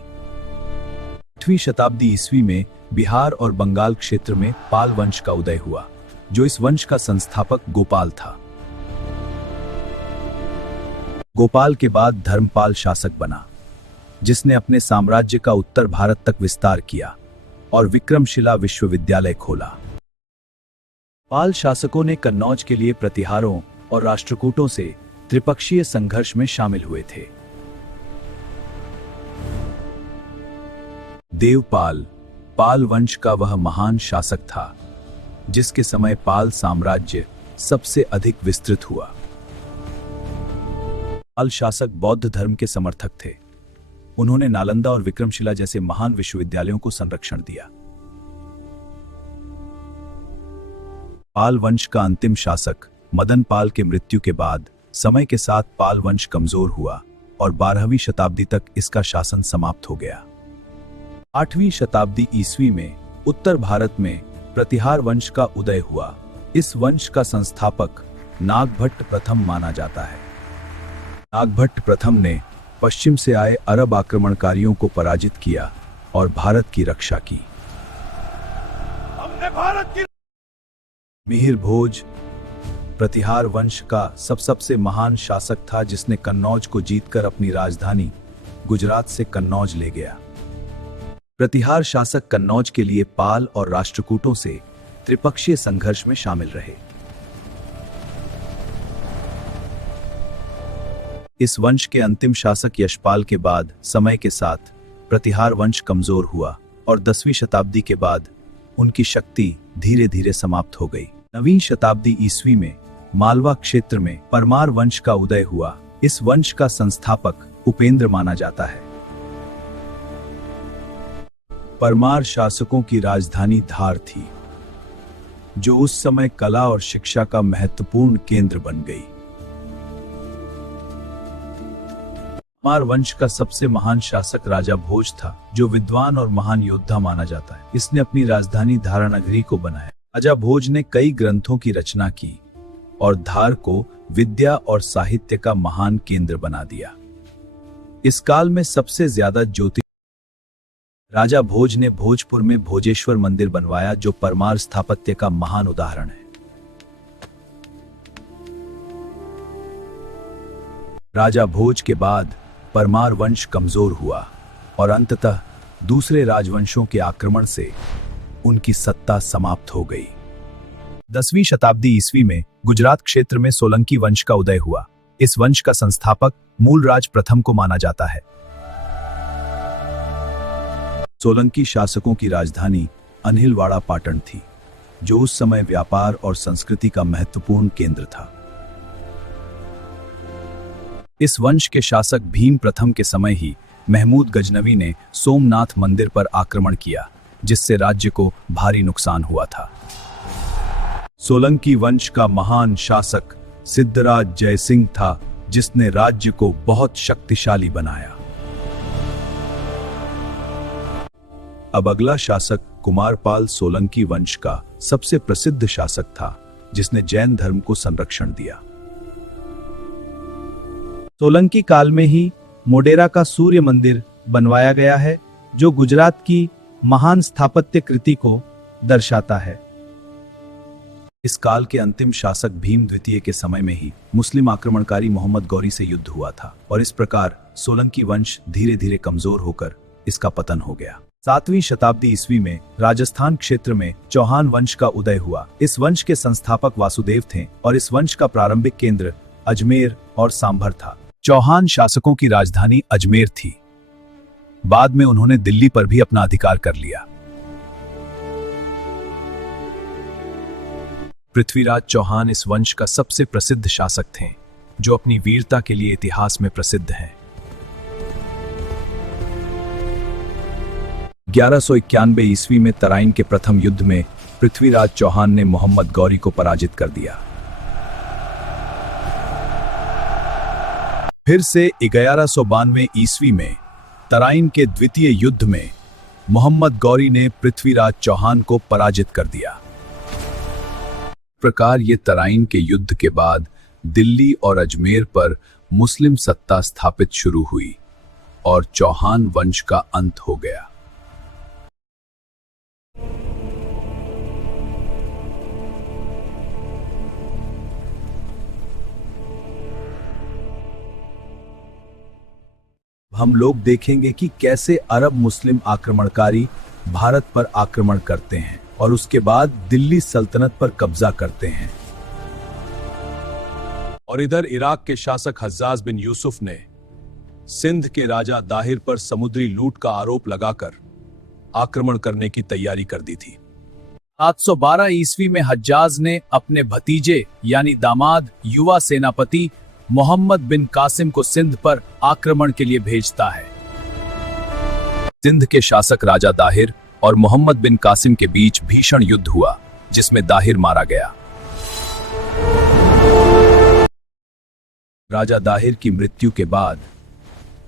8वीं शताब्दी ईस्वी में बिहार और बंगाल क्षेत्र में पाल वंश का उदय हुआ, जो इस वंश का संस्थापक गोपाल था। गोपाल के बाद धर्मपाल शासक बना, जिसने अपने साम्राज्य का उत्तर भारत तक विस्तार किया और विक्रमशिला विश्वविद्यालय खोला। पाल शासकों ने कन्नौज के लिए प्रतिहारों और राष्ट्रकूटों से त्रिपक्षीय संघर्ष में शामिल हुए थे। देवपाल पाल वंश का वह महान शासक था, जिसके समय पाल साम्राज्य सबसे अधिक विस्तृत हुआ। पाल शासक बौद्ध धर्म के समर्थक थे। उन्होंने नालंदा और विक्रमशिला जैसे महान विश्वविद्यालयों को संरक्षण दिया। पाल वंश का अंतिम शासक मदन पाल के मृत्यु के बाद समय के साथ पाल वंश कमजोर हुआ और 12वीं शताब्दी तक इसका शासन समाप्त हो गया। 8वीं शताब्दी ईस्वी में उत्तर भारत में प्रतिहार वंश का उदय हुआ। इस वंश का संस्थापक नागभट्ट प्रथम माना जाता है। नागभट्ट प्रथम ने पश्चिम से आए अरब आक्रमणकारियों को पराजित किया और भारत की रक्षा की। हमने भारत की मिहिर भोज प्रतिहार वंश का सबसे महान शासक था, जिसने कन्नौज को जीतकर अपनी राजधानी गुजरात से कन्नौज ले गया। प्रतिहार शासक कन्नौज के लिए पाल और राष्ट्रकूटों से त्रिपक्षीय संघर्ष में शामिल रहे। इस वंश के अंतिम शासक यशपाल के बाद समय के साथ प्रतिहार वंश कमजोर हुआ और 10वीं शताब्दी के बाद उनकी शक्ति धीरे धीरे समाप्त हो गई। 9वीं शताब्दी ईस्वी में मालवा क्षेत्र में परमार वंश का उदय हुआ। इस वंश का संस्थापक उपेंद्र माना जाता है। परमार शासकों की राजधानी धार थी, जो उस समय कला और शिक्षा का महत्वपूर्ण केंद्र बन गई। परमार वंश का सबसे महान शासक राजा भोज था, जो विद्वान और महान योद्धा माना जाता है। इसने अपनी राजधानी धारानगरी को बनाया। राजा भोज ने कई ग्रंथों की रचना की और धार को विद्या और साहित्य का महान केंद्र बना दिया। इस काल में सबसे ज्यादा ज्योति राजा भोज ने भोजपुर में भोजेश्वर मंदिर बनवाया, जो परमार स्थापत्य का महान उदाहरण है। राजा भोज के बाद परमार वंश कमजोर हुआ और अंततः दूसरे राजवंशों के आक्रमण से उनकी सत्ता समाप्त हो गई। 10वीं शताब्दी ईस्वी में गुजरात क्षेत्र में सोलंकी वंश का उदय हुआ। इस वंश का संस्थापक मूलराज प्रथम को माना जाता है। सोलंकी शासकों की राजधानी अनिलवाड़ा पाटन थी, जो उस समय व्यापार और संस्कृति का महत्वपूर्ण केंद्र था। इस वंश के शासक भीम प्रथम के समय ही महमूद गजनवी ने सोमनाथ मंदिर पर आक्रमण किया, जिससे राज्य को भारी नुकसान हुआ था। सोलंकी वंश का महान शासक सिद्धराज जयसिंह था, जिसने राज्य को बहुत शक्तिशाली बनाया। अब अगला शासक कुमारपाल सोलंकी वंश का सबसे प्रसिद्ध शासक था, जिसने जैन धर्म को संरक्षण दिया। सोलंकी काल में ही मोढेरा का सूर्य मंदिर बनवाया गया है, जो गुजरात की महान स्थापत्य कृति को दर्शाता है। इस काल के अंतिम शासक भीम द्वितीय के समय में ही मुस्लिम आक्रमणकारी मोहम्मद गौरी से युद्ध हुआ था, और इस प्रकार सोलंकी वंश धीरे धीरे कमजोर होकर इसका पतन हो गया। 7वीं शताब्दी ईस्वी में राजस्थान क्षेत्र में चौहान वंश का उदय हुआ। इस वंश के संस्थापक वासुदेव थे, और इस वंश का प्रारंभिक केंद्र अजमेर और सांभर था। चौहान शासकों की राजधानी अजमेर थी। बाद में उन्होंने दिल्ली पर भी अपना अधिकार कर लिया। पृथ्वीराज चौहान इस वंश का सबसे प्रसिद्ध शासक थे, जो अपनी वीरता के लिए इतिहास में प्रसिद्ध हैं। 1191 ईस्वी में तराइन के प्रथम युद्ध में पृथ्वीराज चौहान ने मोहम्मद गौरी को पराजित कर दिया। फिर से 1192 ईस्वी में तराइन के द्वितीय युद्ध में मोहम्मद गौरी ने पृथ्वीराज चौहान को पराजित कर दिया। इस प्रकार ये तराइन के युद्ध के बाद दिल्ली और अजमेर पर मुस्लिम सत्ता स्थापित शुरू हुई और चौहान वंश का अंत हो गया। हम लोग देखेंगे कि कैसे अरब मुस्लिम आक्रमणकारी भारत पर आक्रमण करते हैं और उसके बाद दिल्ली सल्तनत पर कब्जा करते हैं। और इधर इराक के शासक हज्जाज बिन यूसुफ ने सिंध के राजा दाहिर पर समुद्री लूट का आरोप लगाकर आक्रमण करने की तैयारी कर दी थी। 712 ईस्वी में हज्जाज ने अपने भतीजे यानी दामाद युवा सेनापति मोहम्मद बिन कासिम को सिंध पर आक्रमण के लिए भेजता है। सिंध के शासक राजा दाहिर और मोहम्मद बिन कासिम के बीच भीषण युद्ध हुआ, जिसमें दाहिर मारा गया। राजा दाहिर की मृत्यु के बाद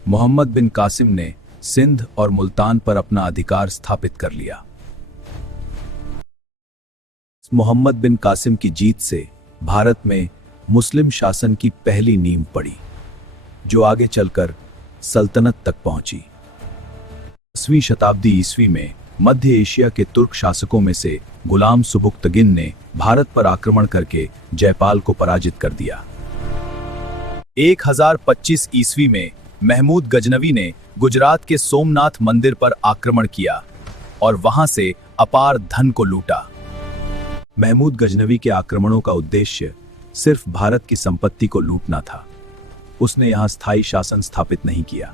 मोहम्मद बिन कासिम ने सिंध और मुल्तान पर अपना अधिकार स्थापित कर लिया। मोहम्मद बिन कासिम की जीत से भारत में मुस्लिम शासन की पहली नींव पड़ी, जो आगे चलकर सल्तनत तक पहुंची। 10वीं शताब्दी ईस्वी में मध्य एशिया के तुर्क शासकों में से गुलाम सुबुक्तगिन ने भारत पर आक्रमण करके जयपाल को पराजित कर दिया। 1025 ईस्वी में महमूद गजनवी ने गुजरात के सोमनाथ मंदिर पर आक्रमण किया और वहां से अपार धन को लूटा। महमूद गजनवी के आक्रमणों का उद्देश्य सिर्फ भारत की संपत्ति को लूटना था। उसने यहां स्थायी शासन स्थापित नहीं किया।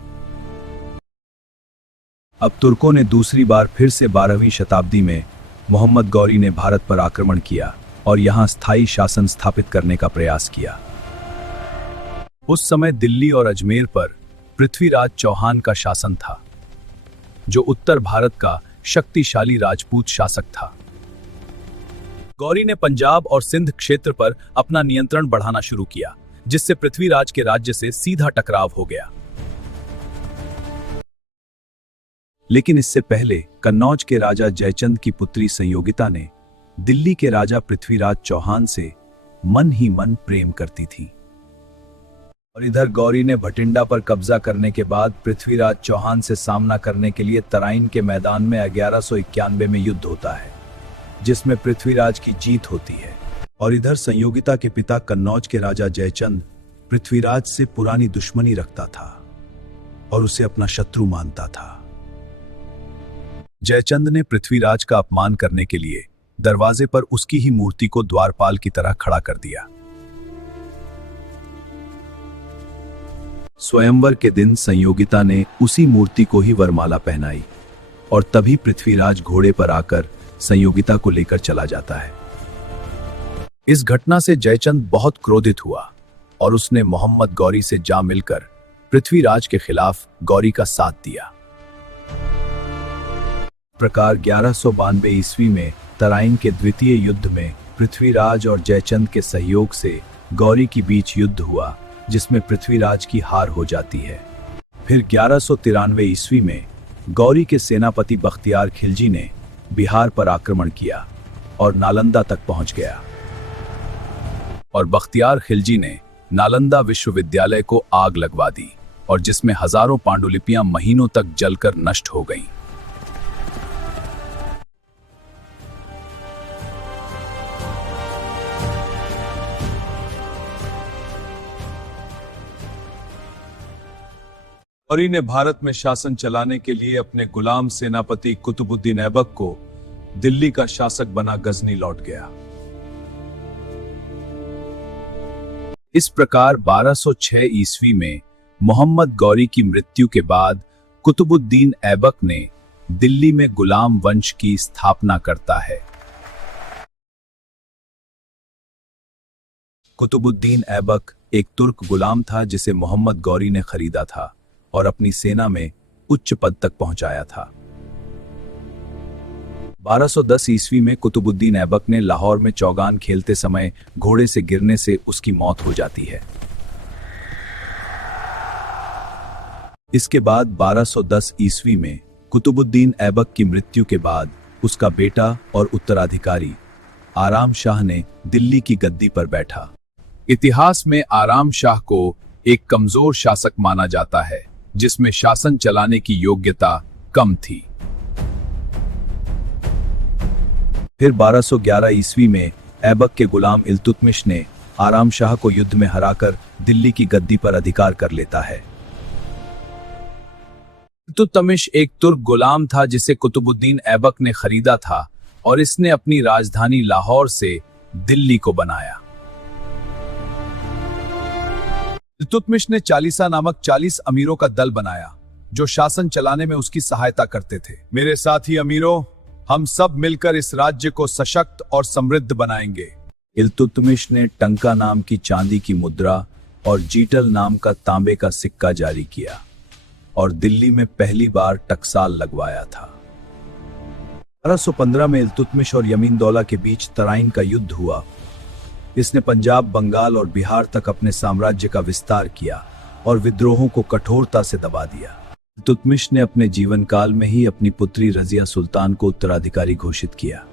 अब तुर्कों ने दूसरी बार फिर से 12वीं शताब्दी में मोहम्मद गौरी ने भारत पर आक्रमण किया और यहां स्थायी शासन स्थापित करने का प्रयास किया। उस समय दिल्ली और अजमेर पर पृथ्वीराज चौहान का शासन था, जो उत्तर भारत का शक्तिशाली राजपूत शासक था। गौरी ने पंजाब और सिंध क्षेत्र पर अपना नियंत्रण बढ़ाना शुरू किया, जिससे पृथ्वीराज के राज्य से सीधा टकराव हो गया। लेकिन इससे पहले कन्नौज के राजा जयचंद की पुत्री संयोगिता ने दिल्ली के राजा पृथ्वीराज चौहान से मन ही मन प्रेम करती थी। और इधर गौरी ने भटिंडा पर कब्जा करने के बाद पृथ्वीराज चौहान से सामना करने के लिए तराइन के मैदान में 1191 में युद्ध होता है, जिसमें पृथ्वीराज की जीत होती है। और इधर संयोगिता के पिता कन्नौज के राजा जयचंद पृथ्वीराज से पुरानी दुश्मनी रखता था और उसे अपना शत्रु मानता था। जयचंद ने पृथ्वीराज का अपमान करने के लिए दरवाजे पर उसकी ही मूर्ति को द्वारपाल की तरह खड़ा कर दिया। स्वयंवर के दिन संयोगिता ने उसी मूर्ति को ही वरमाला पहनाई और तभी पृथ्वीराज घोड़े पर आकर संयोगिता को लेकर चला जाता है। इस घटना से जयचंद बहुत क्रोधित हुआ और उसने मोहम्मद गौरी से जा मिलकर पृथ्वीराज के खिलाफ गौरी का साथ दिया। प्रकार 1192 ईस्वी में तराइन के द्वितीय युद्ध में पृथ्वीराज और जयचंद के सहयोग से गौरी के बीच युद्ध हुआ, जिसमें पृथ्वीराज की हार हो जाती है। फिर 1193 ईस्वी में गौरी के सेनापति बख्तियार खिलजी ने बिहार पर आक्रमण किया और नालंदा तक पहुंच गया, और बख्तियार खिलजी ने नालंदा विश्वविद्यालय को आग लगवा दी और जिसमें हजारों पांडुलिपियां महीनों तक जलकर नष्ट हो गईं। गौरी ने भारत में शासन चलाने के लिए अपने गुलाम सेनापति कुतुबुद्दीन ऐबक को दिल्ली का शासक बना गजनी लौट गया। इस प्रकार 1206 ईस्वी में मोहम्मद गौरी की मृत्यु के बाद कुतुबुद्दीन ऐबक ने दिल्ली में गुलाम वंश की स्थापना करता है। कुतुबुद्दीन ऐबक एक तुर्क गुलाम था जिसे मोहम्मद गौरी ने खरीदा था और अपनी सेना में उच्च पद तक पहुंचाया था। 1210 ईस्वी में कुतुबुद्दीन ऐबक ने लाहौर में चौगान खेलते समय घोड़े से गिरने से उसकी मौत हो जाती है। इसके बाद 1210 ईस्वी में कुतुबुद्दीन ऐबक की मृत्यु के बाद उसका बेटा और उत्तराधिकारी आराम शाह ने दिल्ली की गद्दी पर बैठा। इतिहास में आराम शाह को एक कमजोर शासक माना जाता है जिसमें शासन चलाने की योग्यता कम थी। फिर 1211 ईस्वी में ऐबक के गुलाम इल्तुतमिश ने आराम शाह को युद्ध में हराकर दिल्ली की गद्दी पर अधिकार कर लेता है। इल्तुतमिश एक तुर्क गुलाम था जिसे कुतुबुद्दीन ऐबक ने खरीदा था और इसने अपनी राजधानी लाहौर से दिल्ली को बनाया। इल्तुतमिश ने चालीसा नामक 40 अमीरों का दल बनाया जो शासन चलाने में उसकी सहायता करते थे। मेरे साथी अमीरों, हम सब मिलकर इस राज्य को सशक्त और समृद्ध बनाएंगे। इल्तुतमिश ने टंका नाम की चांदी की मुद्रा और जीटल नाम का तांबे का सिक्का जारी किया और दिल्ली में पहली बार टकसाल लगवाया था। 1215 में इल्तुतमिश और यमीन दौला के बीच तराइन का युद्ध हुआ। इसने पंजाब, बंगाल और बिहार तक अपने साम्राज्य का विस्तार किया और विद्रोहों को कठोरता से दबा दिया। इल्तुतमिश ने अपने जीवन काल में ही अपनी पुत्री रजिया सुल्तान को उत्तराधिकारी घोषित किया,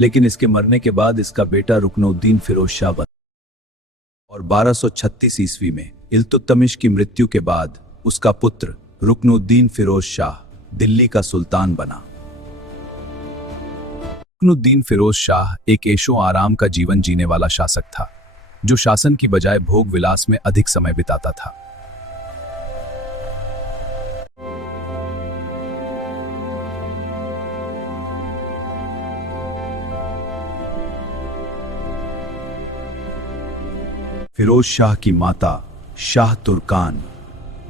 लेकिन इसके मरने के बाद इसका बेटा रुकनुद्दीन फिरोज शाह बना और 1236 ईस्वी में इल्तुतमिश की मृत्यु के बाद उसका पुत्र रुकनुद्दीन फिरोज शाह दिल्ली का सुल्तान बना। रुकनुद्दीन फिरोज शाह एक ऐशो आराम का जीवन जीने वाला शासक था जो शासन की बजाय भोग विलास में अधिक समय बिताता था। फिरोज शाह की माता शाह तुर्कान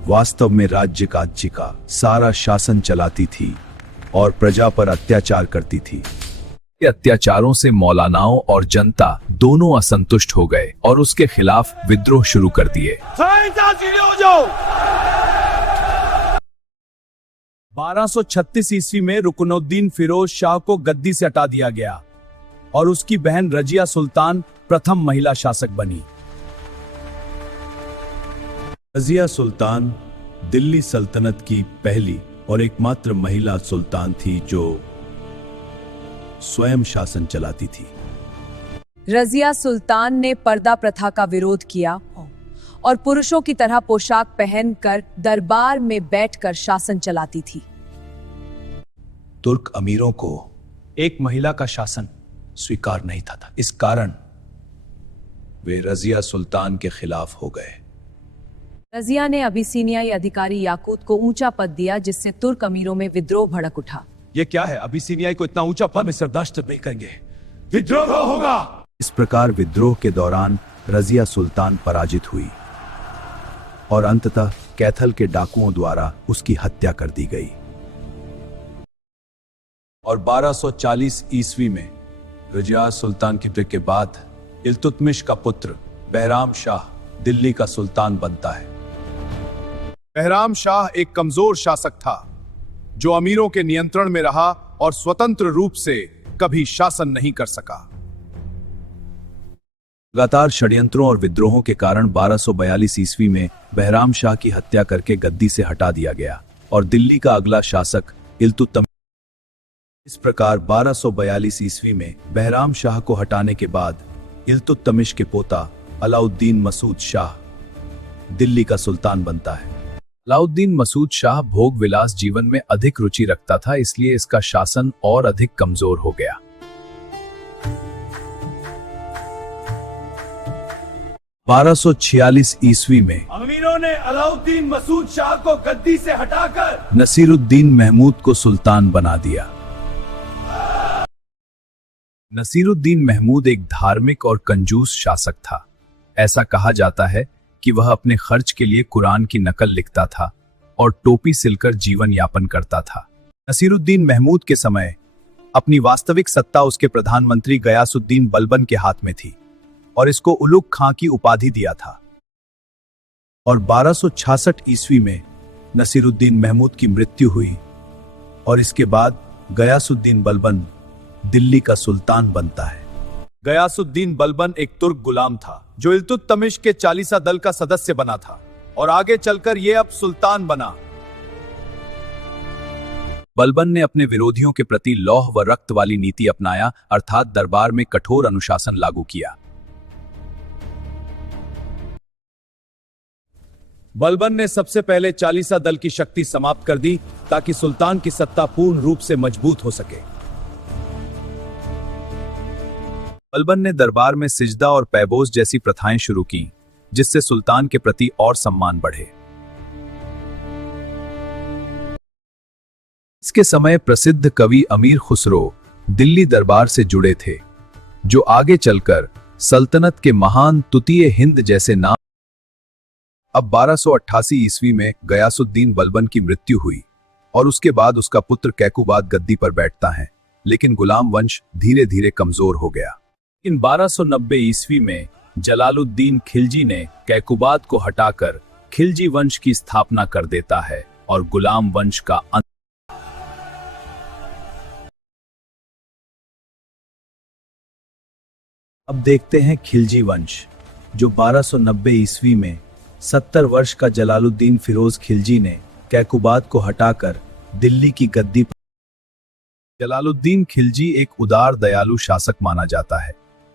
वास्तव में राज्य का सारा शासन चलाती थी और प्रजा पर अत्याचार करती थी। अत्याचारों से मौलानाओं और जनता दोनों असंतुष्ट हो गए और उसके खिलाफ विद्रोह शुरू कर दिए। 1236 ईस्वी में रुकनुद्दीन फिरोज शाह को गद्दी से हटा दिया गया और उसकी बहन रजिया सुल्तान प्रथम महिला शासक बनी। रजिया सुल्तान दिल्ली सल्तनत की पहली और एकमात्र महिला सुल्तान थी जो स्वयं शासन चलाती थी। रजिया सुल्तान ने पर्दा प्रथा का विरोध किया और पुरुषों की तरह पोशाक पहनकर दरबार में बैठकर शासन चलाती थी। तुर्क अमीरों को एक महिला का शासन स्वीकार नहीं था। इस कारण वे रजिया सुल्तान के खिलाफ हो गए। रजिया ने अबिसिनियाई अधिकारी याकूत को ऊंचा पद दिया जिससे तुर्क अमीरों में विद्रोह भड़क उठा। ये क्या है? अबिसिनियाई को इतना ऊंचा पद में बर्दाश्त नहीं करेंगे, विद्रोह होगा। इस प्रकार विद्रोह के दौरान रजिया सुल्तान पराजित हुई और अंततः कैथल के डाकुओं द्वारा उसकी हत्या कर दी गई। और 1240 ईस्वी में रजिया सुल्तान की मृत्यु के बाद इल्तुतमिश का पुत्र बहराम शाह दिल्ली का सुल्तान बनता है। बहराम शाह एक कमजोर शासक था जो अमीरों के नियंत्रण में रहा और स्वतंत्र रूप से कभी शासन नहीं कर सका। लगातार षड्यंत्रों और विद्रोहों के कारण 1242 ईस्वी में बहराम शाह की हत्या करके गद्दी से हटा दिया गया और दिल्ली का अगला शासक इल्तुतमिश। इस प्रकार 1242 ईस्वी में बहराम शाह को हटाने के बाद इल्तुतमिश के पोता अलाउद्दीन मसूद शाह दिल्ली का सुल्तान बनता है। अलाउद्दीन मसूद शाह भोग विलास जीवन में अधिक रुचि रखता था, इसलिए इसका शासन और अधिक कमजोर हो गया। (1246 ईस्वी में अमीरों ने अलाउद्दीन मसूद शाह को गद्दी से हटाकर नसीरुद्दीन महमूद को सुल्तान बना दिया। नसीरुद्दीन महमूद एक धार्मिक और कंजूस शासक था। ऐसा कहा जाता है कि वह अपने खर्च के लिए कुरान की नकल लिखता था और टोपी सिलकर जीवन यापन करता था। नसीरुद्दीन महमूद के समय अपनी वास्तविक सत्ता उसके प्रधानमंत्री गयासुद्दीन बलबन के हाथ में थी और इसको उलुग खां की उपाधि दिया था। और 1266 ईस्वी में नसीरुद्दीन महमूद की मृत्यु हुई और इसके बाद गयासुद्दीन बलबन दिल्ली का सुल्तान बनता है। गयासुद्दीन बलबन एक तुर्क गुलाम था जो इल्तुतमिश के चालीसा दल का सदस्य बना था और आगे चलकर यह अब सुल्तान बना। बलबन ने अपने विरोधियों के प्रति लौह व रक्त वाली नीति अपनाया, अर्थात दरबार में कठोर अनुशासन लागू किया। बलबन ने सबसे पहले चालीसा दल की शक्ति समाप्त कर दी ताकि सुल्तान की सत्ता पूर्ण रूप से मजबूत हो सके। बलबन ने दरबार में सिजदा और पैबोस जैसी प्रथाएं शुरू की, जिससे सुल्तान के प्रति और सम्मान बढ़े। इसके समय प्रसिद्ध कवि अमीर खुसरो दिल्ली दरबार से जुड़े थे, जो आगे चलकर सल्तनत के महान तुतीय हिंद जैसे नाम। अब 1288 ईस्वी में गयासुद्दीन बलबन की मृत्यु हुई और उसके बाद उसका पुत्र कैकुबाद गद्दी पर बैठता है, लेकिन गुलाम वंश धीरे धीरे कमजोर हो गया। इन 1290 ईस्वी में जलालुद्दीन खिलजी ने कैकुबाद को हटाकर खिलजी वंश की स्थापना कर देता है और गुलाम वंश का अंत। अब देखते हैं खिलजी वंश, जो 1290 ईस्वी में 70 वर्ष का जलालुद्दीन फिरोज खिलजी ने कैकुबाद को हटाकर दिल्ली की गद्दी पर। जलालुद्दीन खिलजी एक उदार दयालु शासक माना जाता है।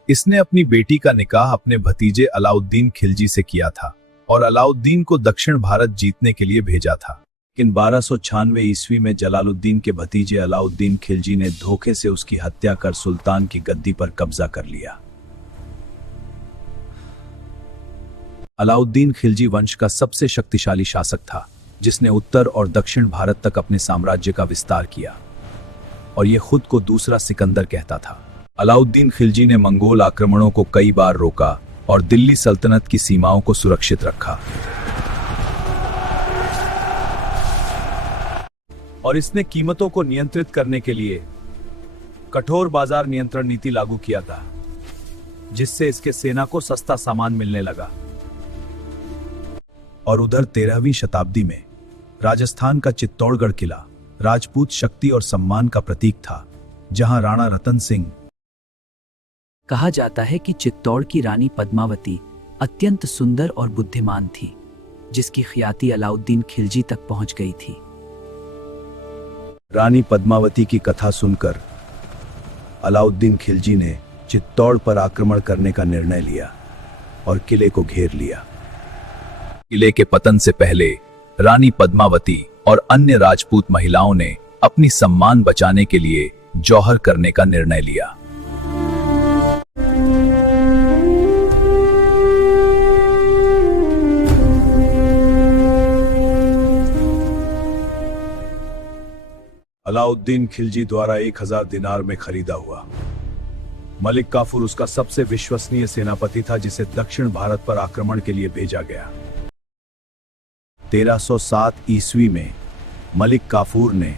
इसने अपनी बेटी का निकाह अपने भतीजे अलाउद्दीन खिलजी से किया था और अलाउद्दीन को दक्षिण भारत जीतने के लिए भेजा था। लेकिन 1296 ईस्वी में जलालुद्दीन के भतीजे अलाउद्दीन खिलजी ने धोखे से उसकी हत्या कर सुल्तान की गद्दी पर कब्जा कर लिया। अलाउद्दीन खिलजी वंश का सबसे शक्तिशाली शासक था, जिसने उत्तर और दक्षिण भारत तक अपने साम्राज्य का विस्तार किया और यह खुद को दूसरा सिकंदर कहता था। अलाउद्दीन खिलजी ने मंगोल आक्रमणों को कई बार रोका और दिल्ली सल्तनत की सीमाओं को सुरक्षित रखा। और इसने कीमतों को नियंत्रित करने के लिए कठोर बाजार नियंत्रण नीति लागू किया था, जिससे इसके सेना को सस्ता सामान मिलने लगा। और उधर 13वीं शताब्दी में राजस्थान का चित्तौड़गढ़ किला राजपूत शक्ति और सम्मान का प्रतीक था, जहां राणा रतन सिंह। कहा जाता है कि चित्तौड़ की रानी पद्मावती अत्यंत सुंदर और बुद्धिमान थी, जिसकी ख्याति अलाउद्दीन खिलजी तक पहुंच गई थी। रानी पद्मावती की कथा सुनकर अलाउद्दीन खिलजी ने चित्तौड़ पर आक्रमण करने का निर्णय लिया और किले को घेर लिया। किले के पतन से पहले रानी पद्मावती और अन्य राजपूत महिलाओं ने अपनी सम्मान बचाने के लिए जौहर करने का निर्णय लिया। अलाउद्दीन खिलजी द्वारा 1000 दिनार में खरीदा हुआ। मलिक काफूर उसका सबसे विश्वसनीय सेनापति था, जिसे दक्षिण भारत पर आक्रमण के लिए भेजा गया। 1307 ईस्वी में मलिक काफूर ने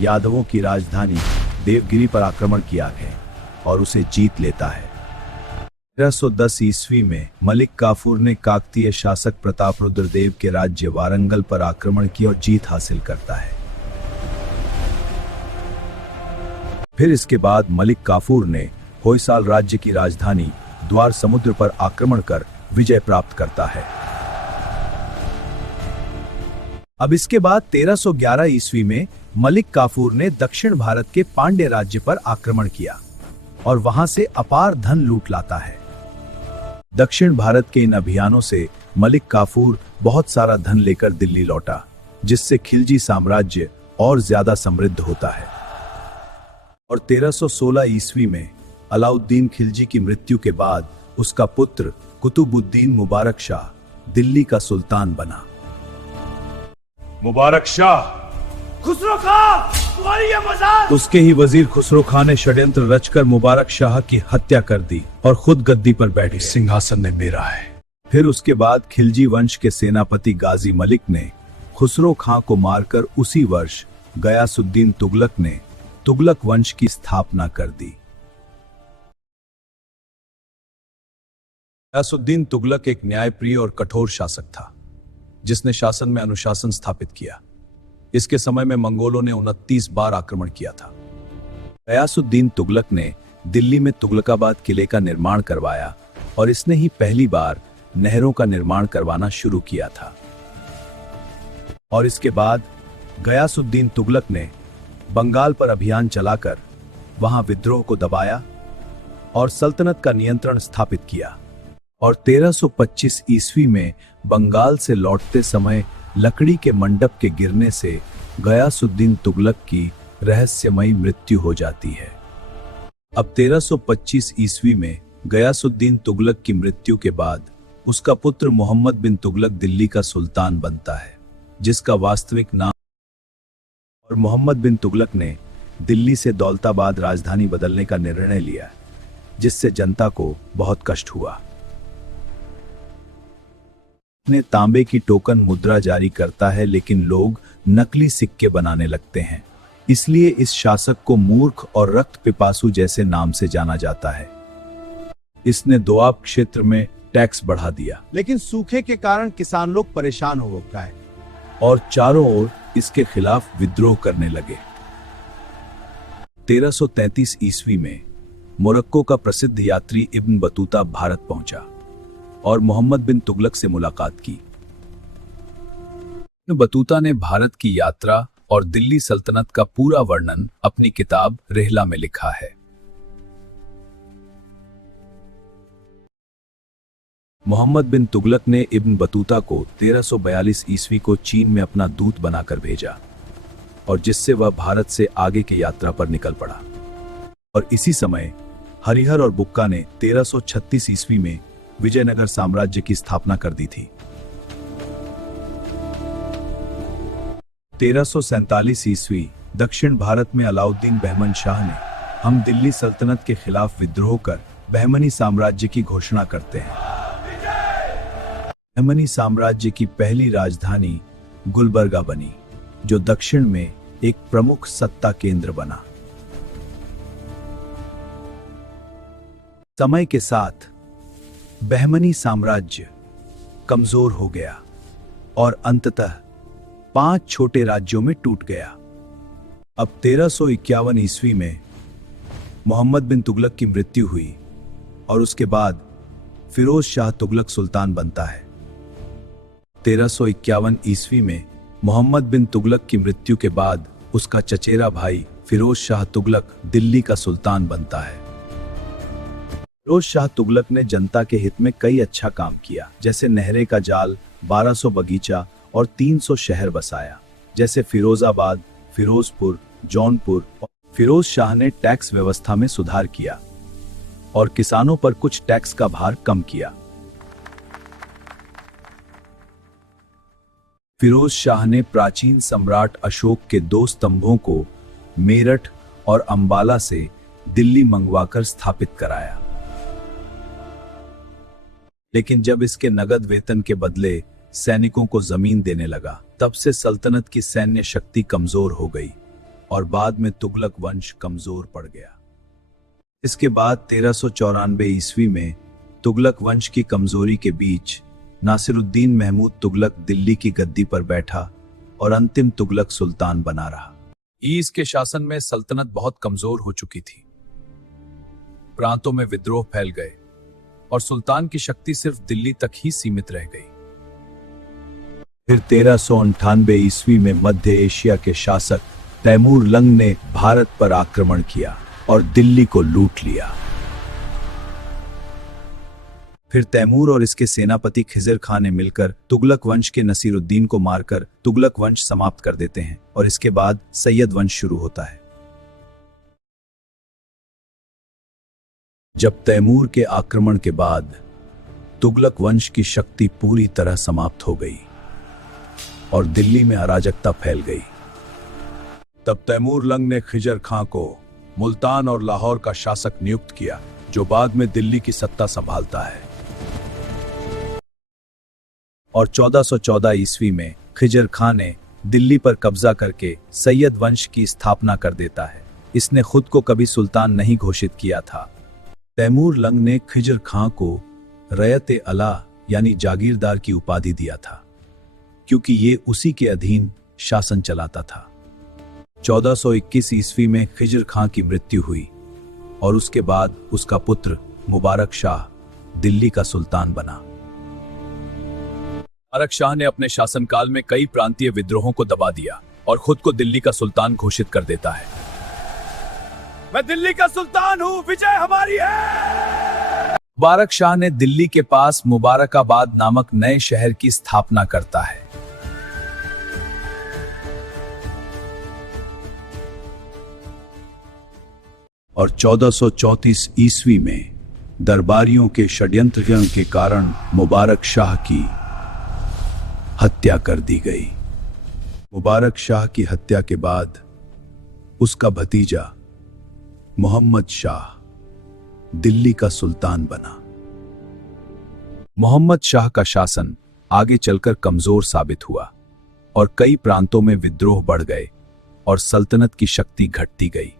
यादवों की राजधानी देवगिरी पर आक्रमण किया है और उसे जीत लेता है। 1310 ईस्वी में मलिक काफूर ने काकतीय शासक प्रतापरुद्र देव के राज्य वारंगल पर आक्रमण किया और जीत हासिल करता है। फिर इसके बाद मलिक काफूर ने होयसाल राज्य की राजधानी द्वार समुद्र पर आक्रमण कर विजय प्राप्त करता है। अब इसके बाद 1311 ईस्वी में मलिक काफूर ने दक्षिण भारत के पांड्य राज्य पर आक्रमण किया और वहां से अपार धन लूट लाता है। दक्षिण भारत के इन अभियानों से मलिक काफूर बहुत सारा धन लेकर दिल्ली लौटा, जिससे खिलजी साम्राज्य और ज्यादा समृद्ध होता है। और 1316 ईस्वी में अलाउद्दीन खिलजी की मृत्यु के बाद उसका पुत्र कुतुबुद्दीन मुबारक शाह दिल्ली का सुल्तान बना। मुबारक शाह, खुसरो खां, तुम्हारी ये मजाल। उसके ही वजीर खुसरो खां ने षड्यंत्र रचकर मुबारक शाह की हत्या कर दी और खुद गद्दी पर बैठे। सिंहासन ने मेरा है। फिर उसके बाद खिलजी वंश के सेनापति गाजी मलिक ने खुसरो खां को मारकर उसी वर्ष गयासुद्दीन तुगलक ने तुगलक वंश की स्थापना कर दी। गयासुद्दीन तुगलक एक न्यायप्रिय और कठोर शासक था, जिसने शासन में अनुशासन स्थापित किया। इसके समय में मंगोलों ने 29 बार आक्रमण किया था। गयासुद्दीन तुगलक ने दिल्ली में तुगलकाबाद किले का निर्माण करवाया और इसने ही पहली बार नहरों का निर्माण करवाना शुरू किया था। और इसके बाद गयासुद्दीन तुगलक ने बंगाल पर अभियान चलाकर वहां विद्रोह को दबाया और सल्तनत का नियंत्रण स्थापित किया। और 1325 ईस्वी में बंगाल से लौटते समय लकड़ी के मंडप के गिरने से गयासुद्दीन तुगलक की रहस्यमयी मृत्यु हो जाती है। अब 1325 ईस्वी में गयासुद्दीन तुगलक की मृत्यु के बाद उसका पुत्र मोहम्मद बिन तुगलक दिल्ली का सुल्तान बनता है, जिसका वास्तविक नाम। और मोहम्मद बिन तुगलक ने दिल्ली से दौलताबाद राजधानी बदलने का निर्णय लिया, जिससे जनता को बहुत कष्ट हुआ। ने तांबे की टोकन मुद्रा जारी करता है, लेकिन लोग नकली सिक्के बनाने लगते हैं। इसलिए इस शासक को मूर्ख और रक्त पिपासु जैसे नाम से जाना जाता है। इसने दोआब क्षेत्र में टैक्स बढ़ा दिया, लेकिन सूखे के कारण किसान लोग परेशान हो गए और चारों ओर इसके खिलाफ विद्रोह करने लगे। 1333 ईस्वी में मोरक्को का प्रसिद्ध यात्री इब्न बतूता भारत पहुंचा और मोहम्मद बिन तुगलक से मुलाकात की। बतूता ने भारत की यात्रा और दिल्ली सल्तनत का पूरा वर्णन अपनी किताब रिहला में लिखा है। मोहम्मद बिन तुगलक ने इब्न बतूता को 1342 ईस्वी को चीन में अपना दूत बनाकर भेजा और जिससे वह भारत से आगे की यात्रा पर निकल पड़ा। और इसी समय हरिहर और बुक्का ने 1336 ईस्वी में विजयनगर साम्राज्य की स्थापना कर दी थी। 1347 ईस्वी दक्षिण भारत में अलाउद्दीन बहमन शाह ने हम दिल्ली सल्तनत के खिलाफ विद्रोह कर बहमनी साम्राज्य की घोषणा करते हैं। बहमनी साम्राज्य की पहली राजधानी गुलबर्गा बनी, जो दक्षिण में एक प्रमुख सत्ता केंद्र बना। समय के साथ बहमनी साम्राज्य कमजोर हो गया और अंततः 5 छोटे राज्यों में टूट गया। अब 1351 ईस्वी में मोहम्मद बिन तुगलक की मृत्यु हुई और उसके बाद फिरोज शाह तुगलक सुल्तान बनता है। 1351 ईस्वी में मोहम्मद बिन तुगलक की मृत्यु के बाद उसका चचेरा भाई फिरोज शाह तुगलक दिल्ली का सुल्तान बनता है। फिरोज शाह तुगलक ने जनता के हित में कई अच्छा काम किया, जैसे नहरें का जाल, 1200 बगीचा और 300 शहर बसाया, जैसे फिरोजाबाद, फिरोजपुर, जौनपुर। फिरोज शाह ने टैक्स व्यवस्था में सुधार किया और किसानों पर कुछ टैक्स का भार कम किया। फिरोज शाह ने प्राचीन सम्राट अशोक के 2 स्तंभों को मेरठ और अंबाला से दिल्ली मंगवाकर स्थापित कराया। लेकिन जब इसके नगद वेतन के बदले सैनिकों को जमीन देने लगा, तब से सल्तनत की सैन्य शक्ति कमजोर हो गई और बाद में तुगलक वंश कमजोर पड़ गया। इसके बाद 1394 ईस्वी में तुगलक वंश की कमजोरी के बीच नासिरुद्दीन महमूद तुगलक दिल्ली की गद्दी पर बैठा और अंतिम तुगलक सुल्तान बना रहा। इसके शासन में सल्तनत बहुत कमजोर हो चुकी थी। प्रांतों में विद्रोह फैल गए और सुल्तान की शक्ति सिर्फ दिल्ली तक ही सीमित रह गई। फिर 1398 ईस्वी में मध्य एशिया के शासक तैमूर लंग ने भारत पर आक्रमण किया और दिल्ली को लूट लिया। फिर तैमूर और इसके सेनापति खिज़र खां ने मिलकर तुगलक वंश के नसीरुद्दीन को मारकर तुगलक वंश समाप्त कर देते हैं और इसके बाद सैयद वंश शुरू होता है। जब तैमूर के आक्रमण के बाद तुगलक वंश की शक्ति पूरी तरह समाप्त हो गई और दिल्ली में अराजकता फैल गई, तब तैमूर लंग ने खिज़र खां को मुल्तान और लाहौर का शासक नियुक्त किया, जो बाद में दिल्ली की सत्ता संभालता है। और 1414 ईस्वी में खिज़र खां ने दिल्ली पर कब्जा करके सैयद वंश की स्थापना कर देता है। इसने खुद को कभी सुल्तान नहीं घोषित किया था। तैमूर लंग ने खिज़र खां को रयत अला यानी जागीरदार की उपाधि दिया था, क्योंकि ये उसी के अधीन शासन चलाता था। 1421 ईस्वी में खिज़र खां की मृत्यु हुई और उसके बाद उसका पुत्र मुबारक शाह दिल्ली का सुल्तान बना। मुबारक शाह ने अपने शासनकाल में कई प्रांतीय विद्रोहों को दबा दिया और खुद को दिल्ली का सुल्तान घोषित कर देता है। मैं दिल्ली का सुल्तान हूं, विजय हमारी है। मुबारक शाह ने दिल्ली के पास मुबारकाबाद नामक नए शहर की स्थापना करता है। और 1434 ईस्वी में दरबारियों के षड्यंत्र के कारण मुबारक शाह की हत्या कर दी गई। मुबारक शाह की हत्या के बाद उसका भतीजा मोहम्मद शाह दिल्ली का सुल्तान बना। मोहम्मद शाह का शासन आगे चलकर कमजोर साबित हुआ और कई प्रांतों में विद्रोह बढ़ गए और सल्तनत की शक्ति घटती गई।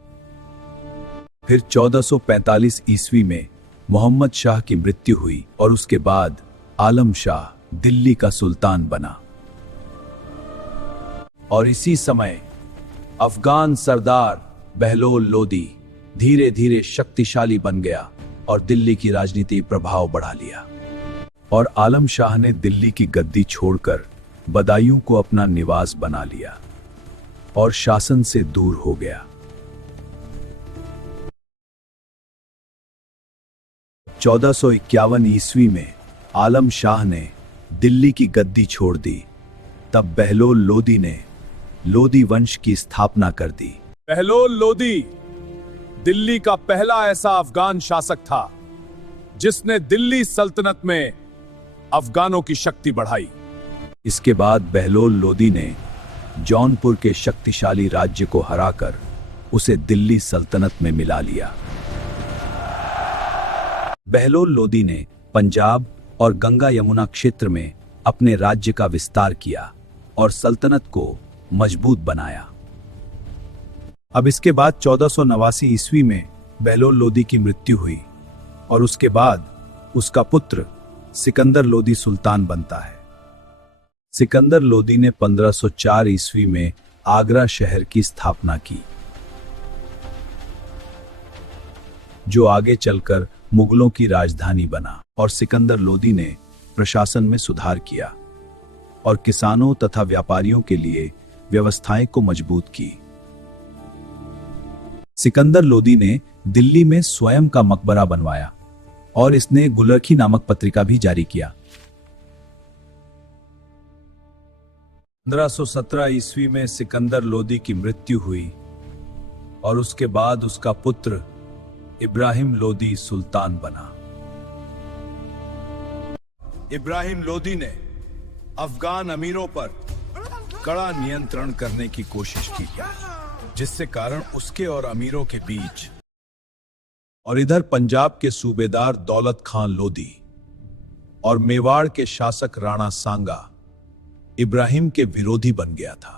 फिर 1445 ईस्वी में मोहम्मद शाह की मृत्यु हुई और उसके बाद आलम शाह दिल्ली का सुल्तान बना। और इसी समय अफगान सरदार बहलोल लोदी धीरे धीरे शक्तिशाली बन गया और दिल्ली की राजनीति प्रभाव बढ़ा लिया। और आलम शाह ने दिल्ली की गद्दी छोड़कर बदायूं को अपना निवास बना लिया और शासन से दूर हो गया। 1451 ईस्वी में आलम शाह ने दिल्ली की गद्दी छोड़ दी। तब बहलोल लोदी ने लोदी वंश की स्थापना कर दी। बहलोल लोदी दिल्ली का पहला ऐसा अफगान शासक था जिसने दिल्ली सल्तनत में अफगानों की शक्ति बढ़ाई। इसके बाद बहलोल लोदी ने जौनपुर के शक्तिशाली राज्य को हराकर उसे दिल्ली सल्तनत में मिला लिया। बहलोल लोदी ने पंजाब और गंगा यमुना क्षेत्र में अपने राज्य का विस्तार किया और सल्तनत को मजबूत बनाया। अब इसके बाद 1489 ईस्वी में बहलोल लोदी की मृत्यु हुई और उसके बाद उसका पुत्र सिकंदर लोदी सुल्तान बनता है। सिकंदर लोदी ने 1504 ईस्वी में आगरा शहर की स्थापना की, जो आगे चलकर मुगलों की राजधानी बना। और सिकंदर लोदी ने प्रशासन में सुधार किया और किसानों तथा व्यापारियों के लिए व्यवस्थाएं को मजबूत की। सिकंदर लोदी ने दिल्ली में स्वयं का मकबरा बनवाया और इसने गुलरखी नामक पत्रिका भी जारी किया। 1517 ईस्वी में सिकंदर लोदी की मृत्यु हुई और उसके बाद उसका पुत्र इब्राहिम लोदी सुल्तान बना। इब्राहिम लोदी ने अफगान अमीरों पर कड़ा नियंत्रण करने की कोशिश की, जिससे कारण उसके और अमीरों के बीच। और इधर पंजाब के सूबेदार दौलत खान लोदी और मेवाड़ के शासक राणा सांगा इब्राहिम के विरोधी बन गया था।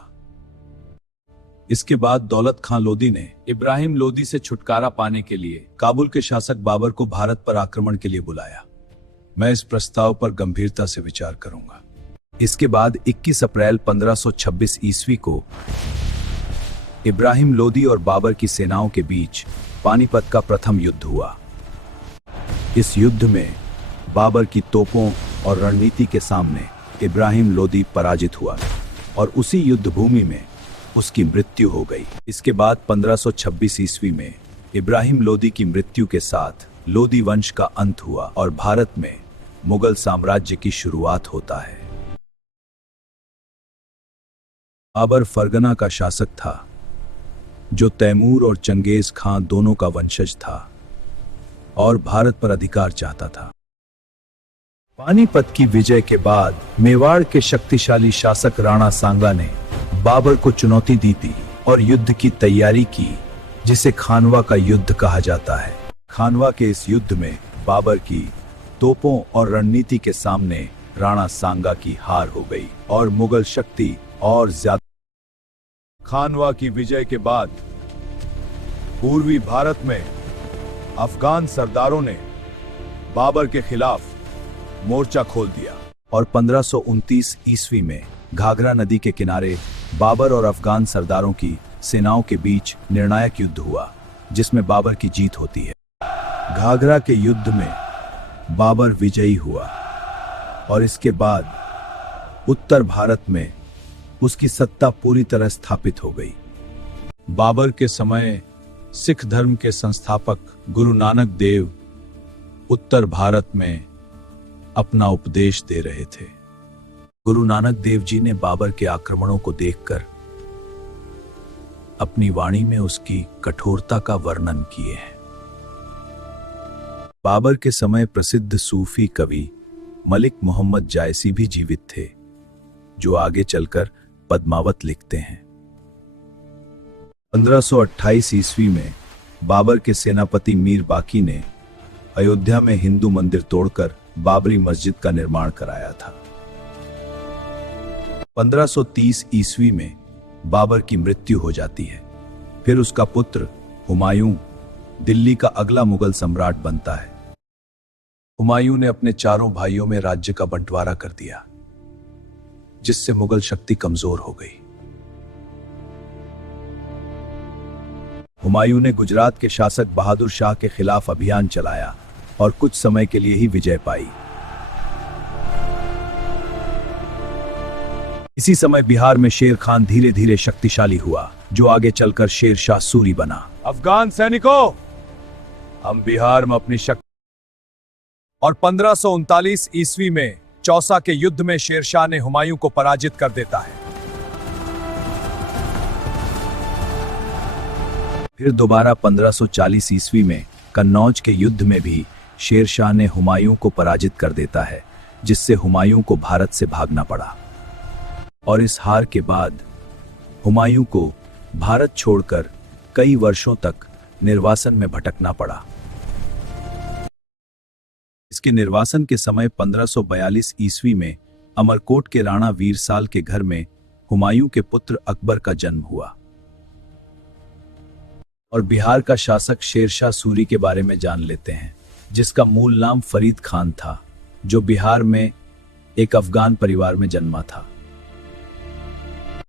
इसके बाद दौलत खां लोदी ने इब्राहिम लोदी से छुटकारा पाने के लिए काबुल के शासक बाबर को भारत पर आक्रमण के लिए बुलाया। मैं इस प्रस्ताव पर गंभीरता से विचार करूंगा। इसके बाद 21 अप्रैल 1526 ईस्वी को इब्राहिम लोदी और बाबर की सेनाओं के बीच पानीपत का प्रथम युद्ध हुआ। इस युद्ध में बाबर की तोपों और रणनीति के सामने इब्राहिम लोदी पराजित हुआ और उसी युद्ध भूमि में उसकी मृत्यु हो गई। इसके बाद 1526 ईस्वी में इब्राहिम लोदी की मृत्यु के साथ लोदी वंश का अंत हुआ और भारत में मुगल साम्राज्य की शुरुआत होता है। बाबर फरगना का शासक था जो तैमूर और चंगेज खां दोनों का वंशज था और भारत पर अधिकार चाहता था। पानीपत की विजय के बाद मेवाड़ के शक्तिशाली शासक राणा सांगा ने बाबर को चुनौती दी थी और युद्ध की तैयारी की, जिसे खानवा का युद्ध कहा जाता है। खानवा के इस युद्ध में बाबर की तोपों और रणनीति के सामने राणा सांगा की हार हो गई और मुगल शक्ति और ज्यादा। खानवा की विजय के बाद पूर्वी भारत में अफगान सरदारों ने बाबर के खिलाफ मोर्चा खोल दिया और 1529 ईस्वी में घाघरा नदी के किनारे बाबर और अफगान सरदारों की सेनाओं के बीच निर्णायक युद्ध हुआ, जिसमें बाबर की जीत होती है। घाघरा के युद्ध में बाबर विजयी हुआ और इसके बाद उत्तर भारत में उसकी सत्ता पूरी तरह स्थापित हो गई। बाबर के समय सिख धर्म के संस्थापक गुरु नानक देव उत्तर भारत में अपना उपदेश दे रहे थे। गुरु नानक देव जी ने बाबर के आक्रमणों को देखकर अपनी वाणी में उसकी कठोरता का वर्णन किए हैं। बाबर के समय प्रसिद्ध सूफी कवि मलिक मोहम्मद जायसी भी जीवित थे, जो आगे चलकर पद्मावत लिखते हैं। 1528 ईस्वी में बाबर के सेनापति मीर बाकी ने अयोध्या में हिंदू मंदिर तोड़कर बाबरी मस्जिद का निर्माण कराया था। 1530 ईस्वी में बाबर की मृत्यु हो जाती है। फिर उसका पुत्र हुमायूं दिल्ली का अगला मुगल सम्राट बनता है। हुमायूं ने अपने चारों भाइयों में राज्य का बंटवारा कर दिया, जिससे मुगल शक्ति कमजोर हो गई। हुमायूं ने गुजरात के शासक बहादुर शाह के खिलाफ अभियान चलाया और कुछ समय के लिए ही विजय पाई। इसी समय बिहार में शेर खान धीरे धीरे शक्तिशाली हुआ, जो आगे चलकर शेर शाह सूरी बना। अफगान सैनिकों, हम बिहार में अपनी शक्ति। और 1539 ईस्वी में चौसा के युद्ध में शेरशाह ने हुमायूं को पराजित कर देता है। फिर दोबारा 1540 ईस्वी में कन्नौज के युद्ध में भी शेरशाह ने हुमायूं को पराजित कर देता है, जिससे हुमायूं को भारत से भागना पड़ा। और इस हार के बाद हुमायूं को भारत छोड़कर कई वर्षों तक निर्वासन में भटकना पड़ा। इसके निर्वासन के समय 1542 ईस्वी में अमरकोट के राणा वीरसाल के घर में हुमायूं के पुत्र अकबर का जन्म हुआ। और बिहार का शासक शेरशाह सूरी के बारे में जान लेते हैं, जिसका मूल नाम फरीद खान था, जो बिहार में एक अफगान परिवार में जन्मा था।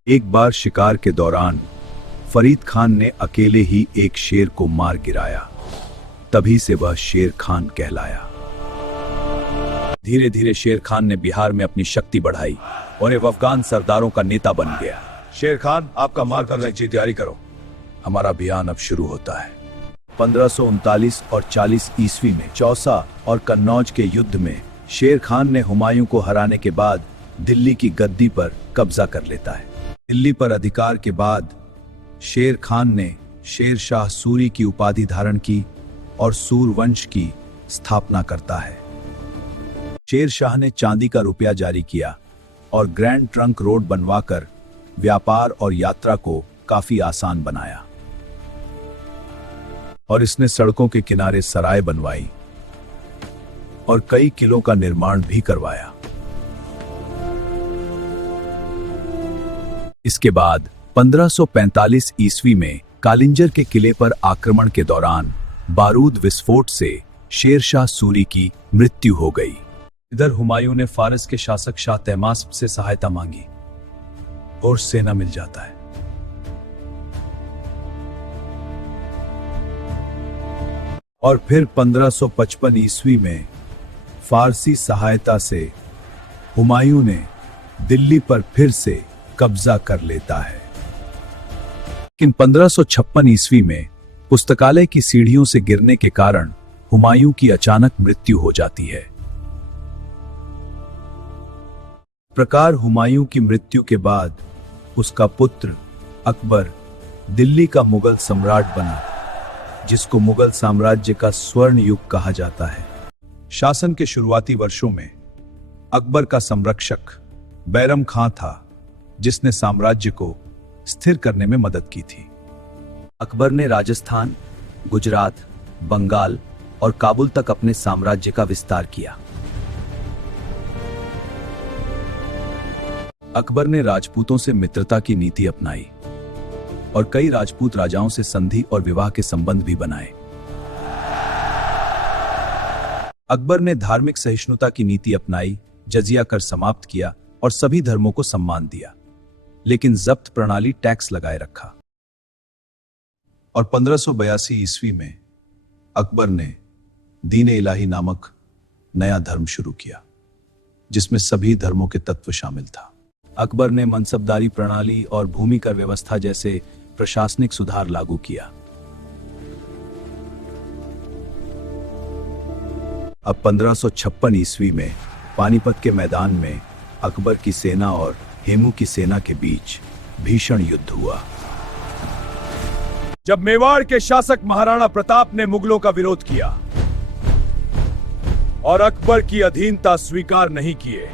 एक बार शिकार के दौरान फरीद खान ने अकेले ही एक शेर को मार गिराया, तभी से वह शेर खान कहलाया। धीरे धीरे शेर खान ने बिहार में अपनी शक्ति बढ़ाई और एक अफगान सरदारों का नेता बन गया। शेर खान, आपका मार करने की तैयारी करो, हमारा अभियान अब शुरू होता है। 1539 और 40 ईस्वी में चौसा और कन्नौज के युद्ध में शेर खान ने हुमायूं को हराने के बाद दिल्ली की गद्दी पर कब्जा कर लेता है। दिल्ली पर अधिकार के बाद शेर खान ने शेर शाह सूरी की उपाधि धारण की और सूरवंश की स्थापना करता है। शेर शाह ने चांदी का रुपया जारी किया और ग्रैंड ट्रंक रोड बनवाकर व्यापार और यात्रा को काफी आसान बनाया। और इसने सड़कों के किनारे सराय बनवाई और कई किलों का निर्माण भी करवाया। इसके बाद 1545 ईस्वी में कालिंजर के किले पर आक्रमण के दौरान बारूद विस्फोट से शेरशाह सूरी की मृत्यु हो गई। इधर हुमायूं ने फारस के शासक शाह तहमास्प से सहायता मांगी और सेना मिल जाता है। और फिर 1555 ईस्वी में फारसी सहायता से हुमायूं ने दिल्ली पर फिर से कब्जा कर लेता है। लेकिन 1556 ईस्वी में पुस्तकालय की सीढ़ियों से गिरने के कारण हुमायूं की अचानक मृत्यु हो जाती है। प्रकार हुमायूं की मृत्यु के बाद उसका पुत्र अकबर दिल्ली का मुगल सम्राट बना, जिसको मुगल साम्राज्य का स्वर्ण युग कहा जाता है। शासन के शुरुआती वर्षों में अकबर का संरक्षक बैरम खां था, जिसने साम्राज्य को स्थिर करने में मदद की थी। अकबर ने राजस्थान, गुजरात, बंगाल और काबुल तक अपने साम्राज्य का विस्तार किया। अकबर ने राजपूतों से मित्रता की नीति अपनाई और कई राजपूत राजाओं से संधि और विवाह के संबंध भी बनाए। अकबर ने धार्मिक सहिष्णुता की नीति अपनाई, जजिया कर समाप्त किया और सभी धर्मों को सम्मान दिया, लेकिन जब्त प्रणाली टैक्स लगाए रखा। और 1582 ईस्वी में अकबर ने दीन-ए इलाही नामक नया धर्म शुरू किया, जिसमें सभी धर्मों के तत्व शामिल था। अकबर ने मनसबदारी प्रणाली और भूमि कर व्यवस्था जैसे प्रशासनिक सुधार लागू किया। अब 1556 ईस्वी में पानीपत के मैदान में अकबर की सेना और हेमू की सेना के बीच भीषण युद्ध हुआ। जब मेवाड़ के शासक महाराणा प्रताप ने मुगलों का विरोध किया और अकबर की अधीनता स्वीकार नहीं किए,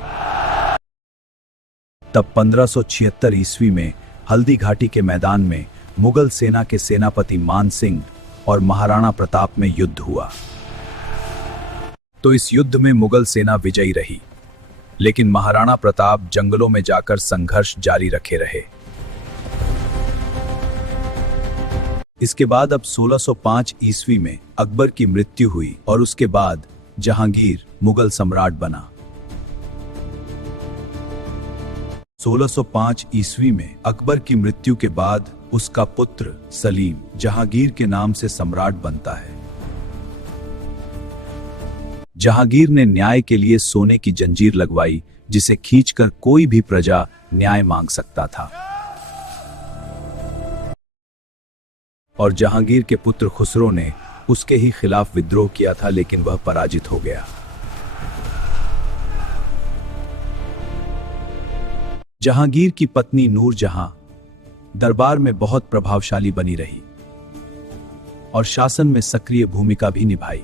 तब 1576 ईस्वी में हल्दी घाटी के मैदान में मुगल सेना के सेनापति मान सिंह और महाराणा प्रताप में युद्ध हुआ। तो इस युद्ध में मुगल सेना विजयी रही, लेकिन महाराणा प्रताप जंगलों में जाकर संघर्ष जारी रखे रहे। इसके बाद अब 1605 ईस्वी में अकबर की मृत्यु हुई और उसके बाद जहांगीर मुगल सम्राट बना। 1605 ईस्वी में अकबर की मृत्यु के बाद उसका पुत्र सलीम जहांगीर के नाम से सम्राट बनता है। जहांगीर ने न्याय के लिए सोने की जंजीर लगवाई, जिसे खींचकर कोई भी प्रजा न्याय मांग सकता था। और जहांगीर के पुत्र खुसरो ने उसके ही खिलाफ विद्रोह किया था, लेकिन वह पराजित हो गया। जहांगीर की पत्नी नूरजहां दरबार में बहुत प्रभावशाली बनी रही और शासन में सक्रिय भूमिका भी निभाई।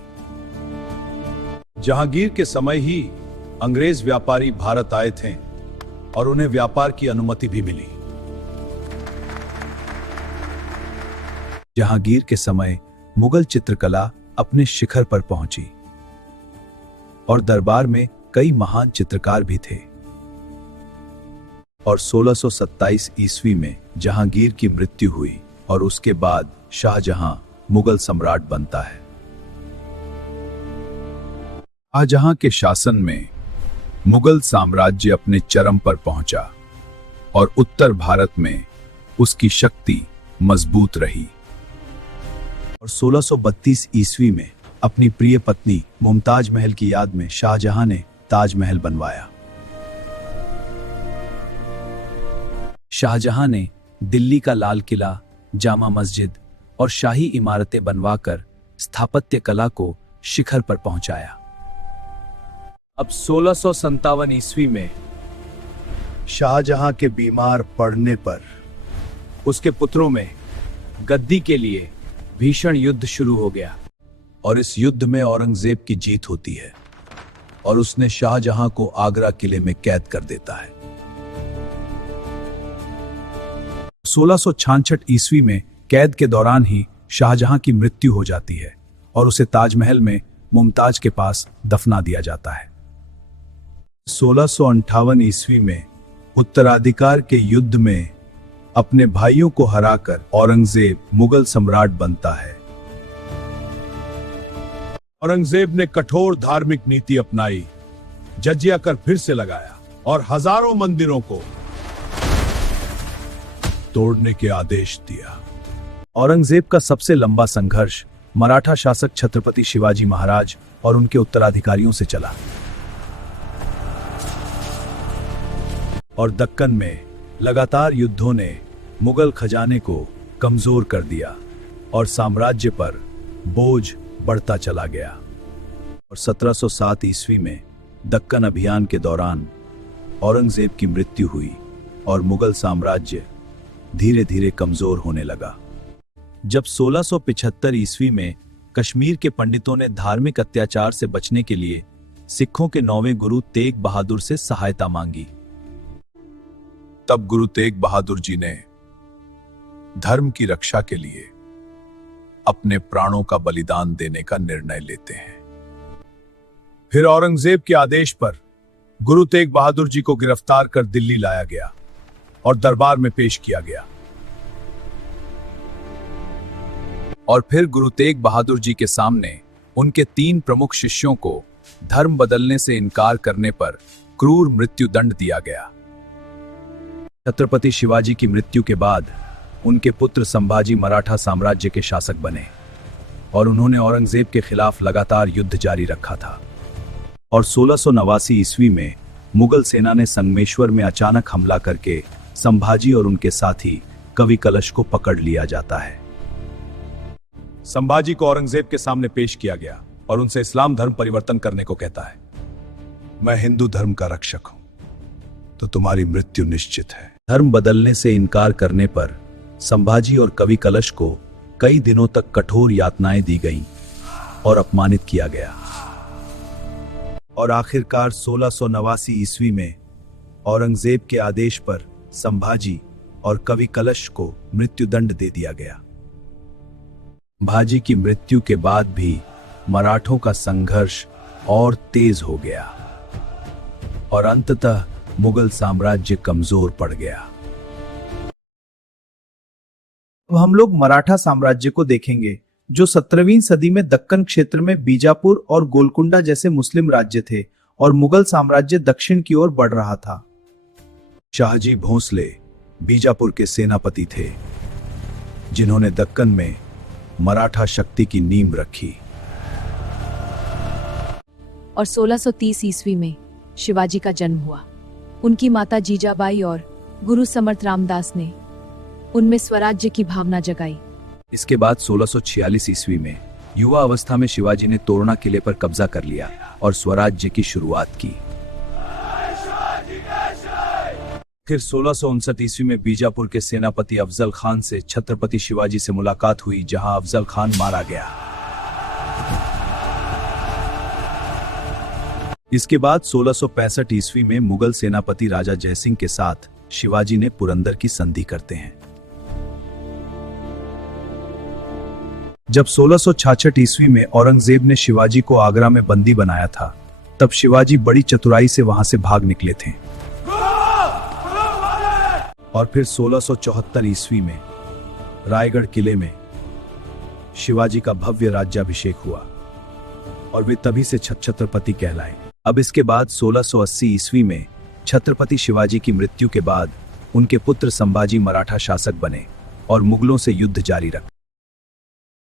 जहांगीर के समय ही अंग्रेज व्यापारी भारत आए थे और उन्हें व्यापार की अनुमति भी मिली। जहांगीर के समय मुगल चित्रकला अपने शिखर पर पहुंची और दरबार में कई महान चित्रकार भी थे। और 1627 ईस्वी में जहांगीर की मृत्यु हुई और उसके बाद शाहजहां मुगल सम्राट बनता है। शाहजहां के शासन में मुगल साम्राज्य अपने चरम पर पहुंचा और उत्तर भारत में उसकी शक्ति मजबूत रही। और 1632 ईस्वी में अपनी प्रिय पत्नी मुमताज महल की याद में शाहजहां ने ताजमहल बनवाया। शाहजहां ने दिल्ली का लाल किला, जामा मस्जिद और शाही इमारतें बनवाकर स्थापत्य कला को शिखर पर पहुंचाया। अब 1657 ईस्वी में शाहजहां के बीमार पड़ने पर उसके पुत्रों में गद्दी के लिए भीषण युद्ध शुरू हो गया और इस युद्ध में औरंगजेब की जीत होती है और उसने शाहजहां को आगरा किले में कैद कर देता है। 1666 ईस्वी में कैद के दौरान ही शाहजहां की मृत्यु हो जाती है और उसे ताजमहल में मुमताज के पास दफना दिया जाता है। 1658 ईस्वी में उत्तराधिकार के युद्ध में अपने भाइयों को हराकर औरंगजेब मुगल सम्राट बनता है। औरंगजेब ने कठोर धार्मिक नीति अपनाई, जजिया कर फिर से लगाया और हजारों मंदिरों को तोड़ने के आदेश दिया। औरंगजेब का सबसे लंबा संघर्ष मराठा शासक छत्रपति शिवाजी महाराज और उनके उत्तराधिकारियों से चला और दक्कन में लगातार युद्धों ने मुगल खजाने को कमजोर कर दिया और साम्राज्य पर बोझ बढ़ता चला गया। और 1707 ईस्वी में दक्कन अभियान के दौरान औरंगजेब की मृत्यु हुई और मुगल साम्राज्य धीरे धीरे कमजोर होने लगा। जब 1675 ईस्वी में कश्मीर के पंडितों ने धार्मिक अत्याचार से बचने के लिए सिखों के 9वें गुरु तेग बहादुर से सहायता मांगी, तब गुरु तेग बहादुर जी ने धर्म की रक्षा के लिए अपने प्राणों का बलिदान देने का निर्णय लेते हैं। फिर औरंगजेब के आदेश पर गुरु तेग बहादुर जी को गिरफ्तार कर दिल्ली लाया गया और दरबार में पेश किया गया। और फिर गुरु तेग बहादुर जी के सामने उनके 3 प्रमुख शिष्यों को धर्म बदलने से इनकार करने पर क्रूर मृत्युदंड दिया गया। छत्रपति शिवाजी की मृत्यु के बाद उनके पुत्र संभाजी मराठा साम्राज्य के शासक बने और उन्होंने औरंगजेब के खिलाफ लगातार युद्ध जारी रखा था। और 1689 ईस्वी में मुगल सेना ने संगमेश्वर में अचानक हमला करके संभाजी और उनके साथी कवि कलश को पकड़ लिया जाता है। संभाजी को औरंगजेब के सामने पेश किया गया और उनसे इस्लाम धर्म परिवर्तन करने को कहता है। मैं हिंदू धर्म का रक्षक हूं, तो तुम्हारी मृत्यु निश्चित है। धर्म बदलने से इनकार करने पर संभाजी और कवि कलश को कई दिनों तक कठोर यातनाएं दी गईं और अपमानित किया गया। और आखिरकार 1689 ईस्वी में औरंगजेब के आदेश पर संभाजी और कवि कलश को मृत्युदंड दे दिया गया। भाजी की मृत्यु के बाद भी मराठों का संघर्ष और तेज हो गया और अंततः मुगल साम्राज्य कमजोर पड़ गया। अब हम लोग मराठा साम्राज्य को देखेंगे, जो 17वीं सदी में दक्कन क्षेत्र में बीजापुर और गोलकुंडा जैसे मुस्लिम राज्य थे और मुगल साम्राज्य दक्षिण की ओर बढ़ रहा था। शाहजी भोंसले बीजापुर के सेनापति थे, जिन्होंने दक्कन में मराठा शक्ति की नींव रखी। और 1630 ईस्वी में शिवाजी का जन्म हुआ। उनकी माता जीजाबाई और गुरु समर्थ रामदास ने उनमें स्वराज्य की भावना जगाई। इसके बाद 1646 ईस्वी में युवा अवस्था में शिवाजी ने तोरणा किले पर कब्जा कर लिया और स्वराज्य की शुरुआत की। फिर 1659 ईस्वी में बीजापुर के सेनापति अफजल खान से छत्रपति शिवाजी से मुलाकात हुई, जहां अफजल खान मारा गया। इसके बाद 1665 ईस्वी में मुगल सेनापति राजा जयसिंह के साथ शिवाजी ने पुरंदर की संधि करते हैं। जब 1666 ईस्वी में औरंगजेब ने शिवाजी को आगरा में बंदी बनाया था, तब शिवाजी बड़ी चतुराई से वहां से भाग निकले थे। और फिर 1674 ईस्वी में रायगढ़ किले में शिवाजी का भव्य राज्याभिषेक हुआ और वे तभी से छत्रपति कहलाए। अब इसके बाद 1680 ईस्वी में छत्रपति शिवाजी की मृत्यु के बाद उनके पुत्र संभाजी मराठा शासक बने और मुगलों से युद्ध जारी रखा।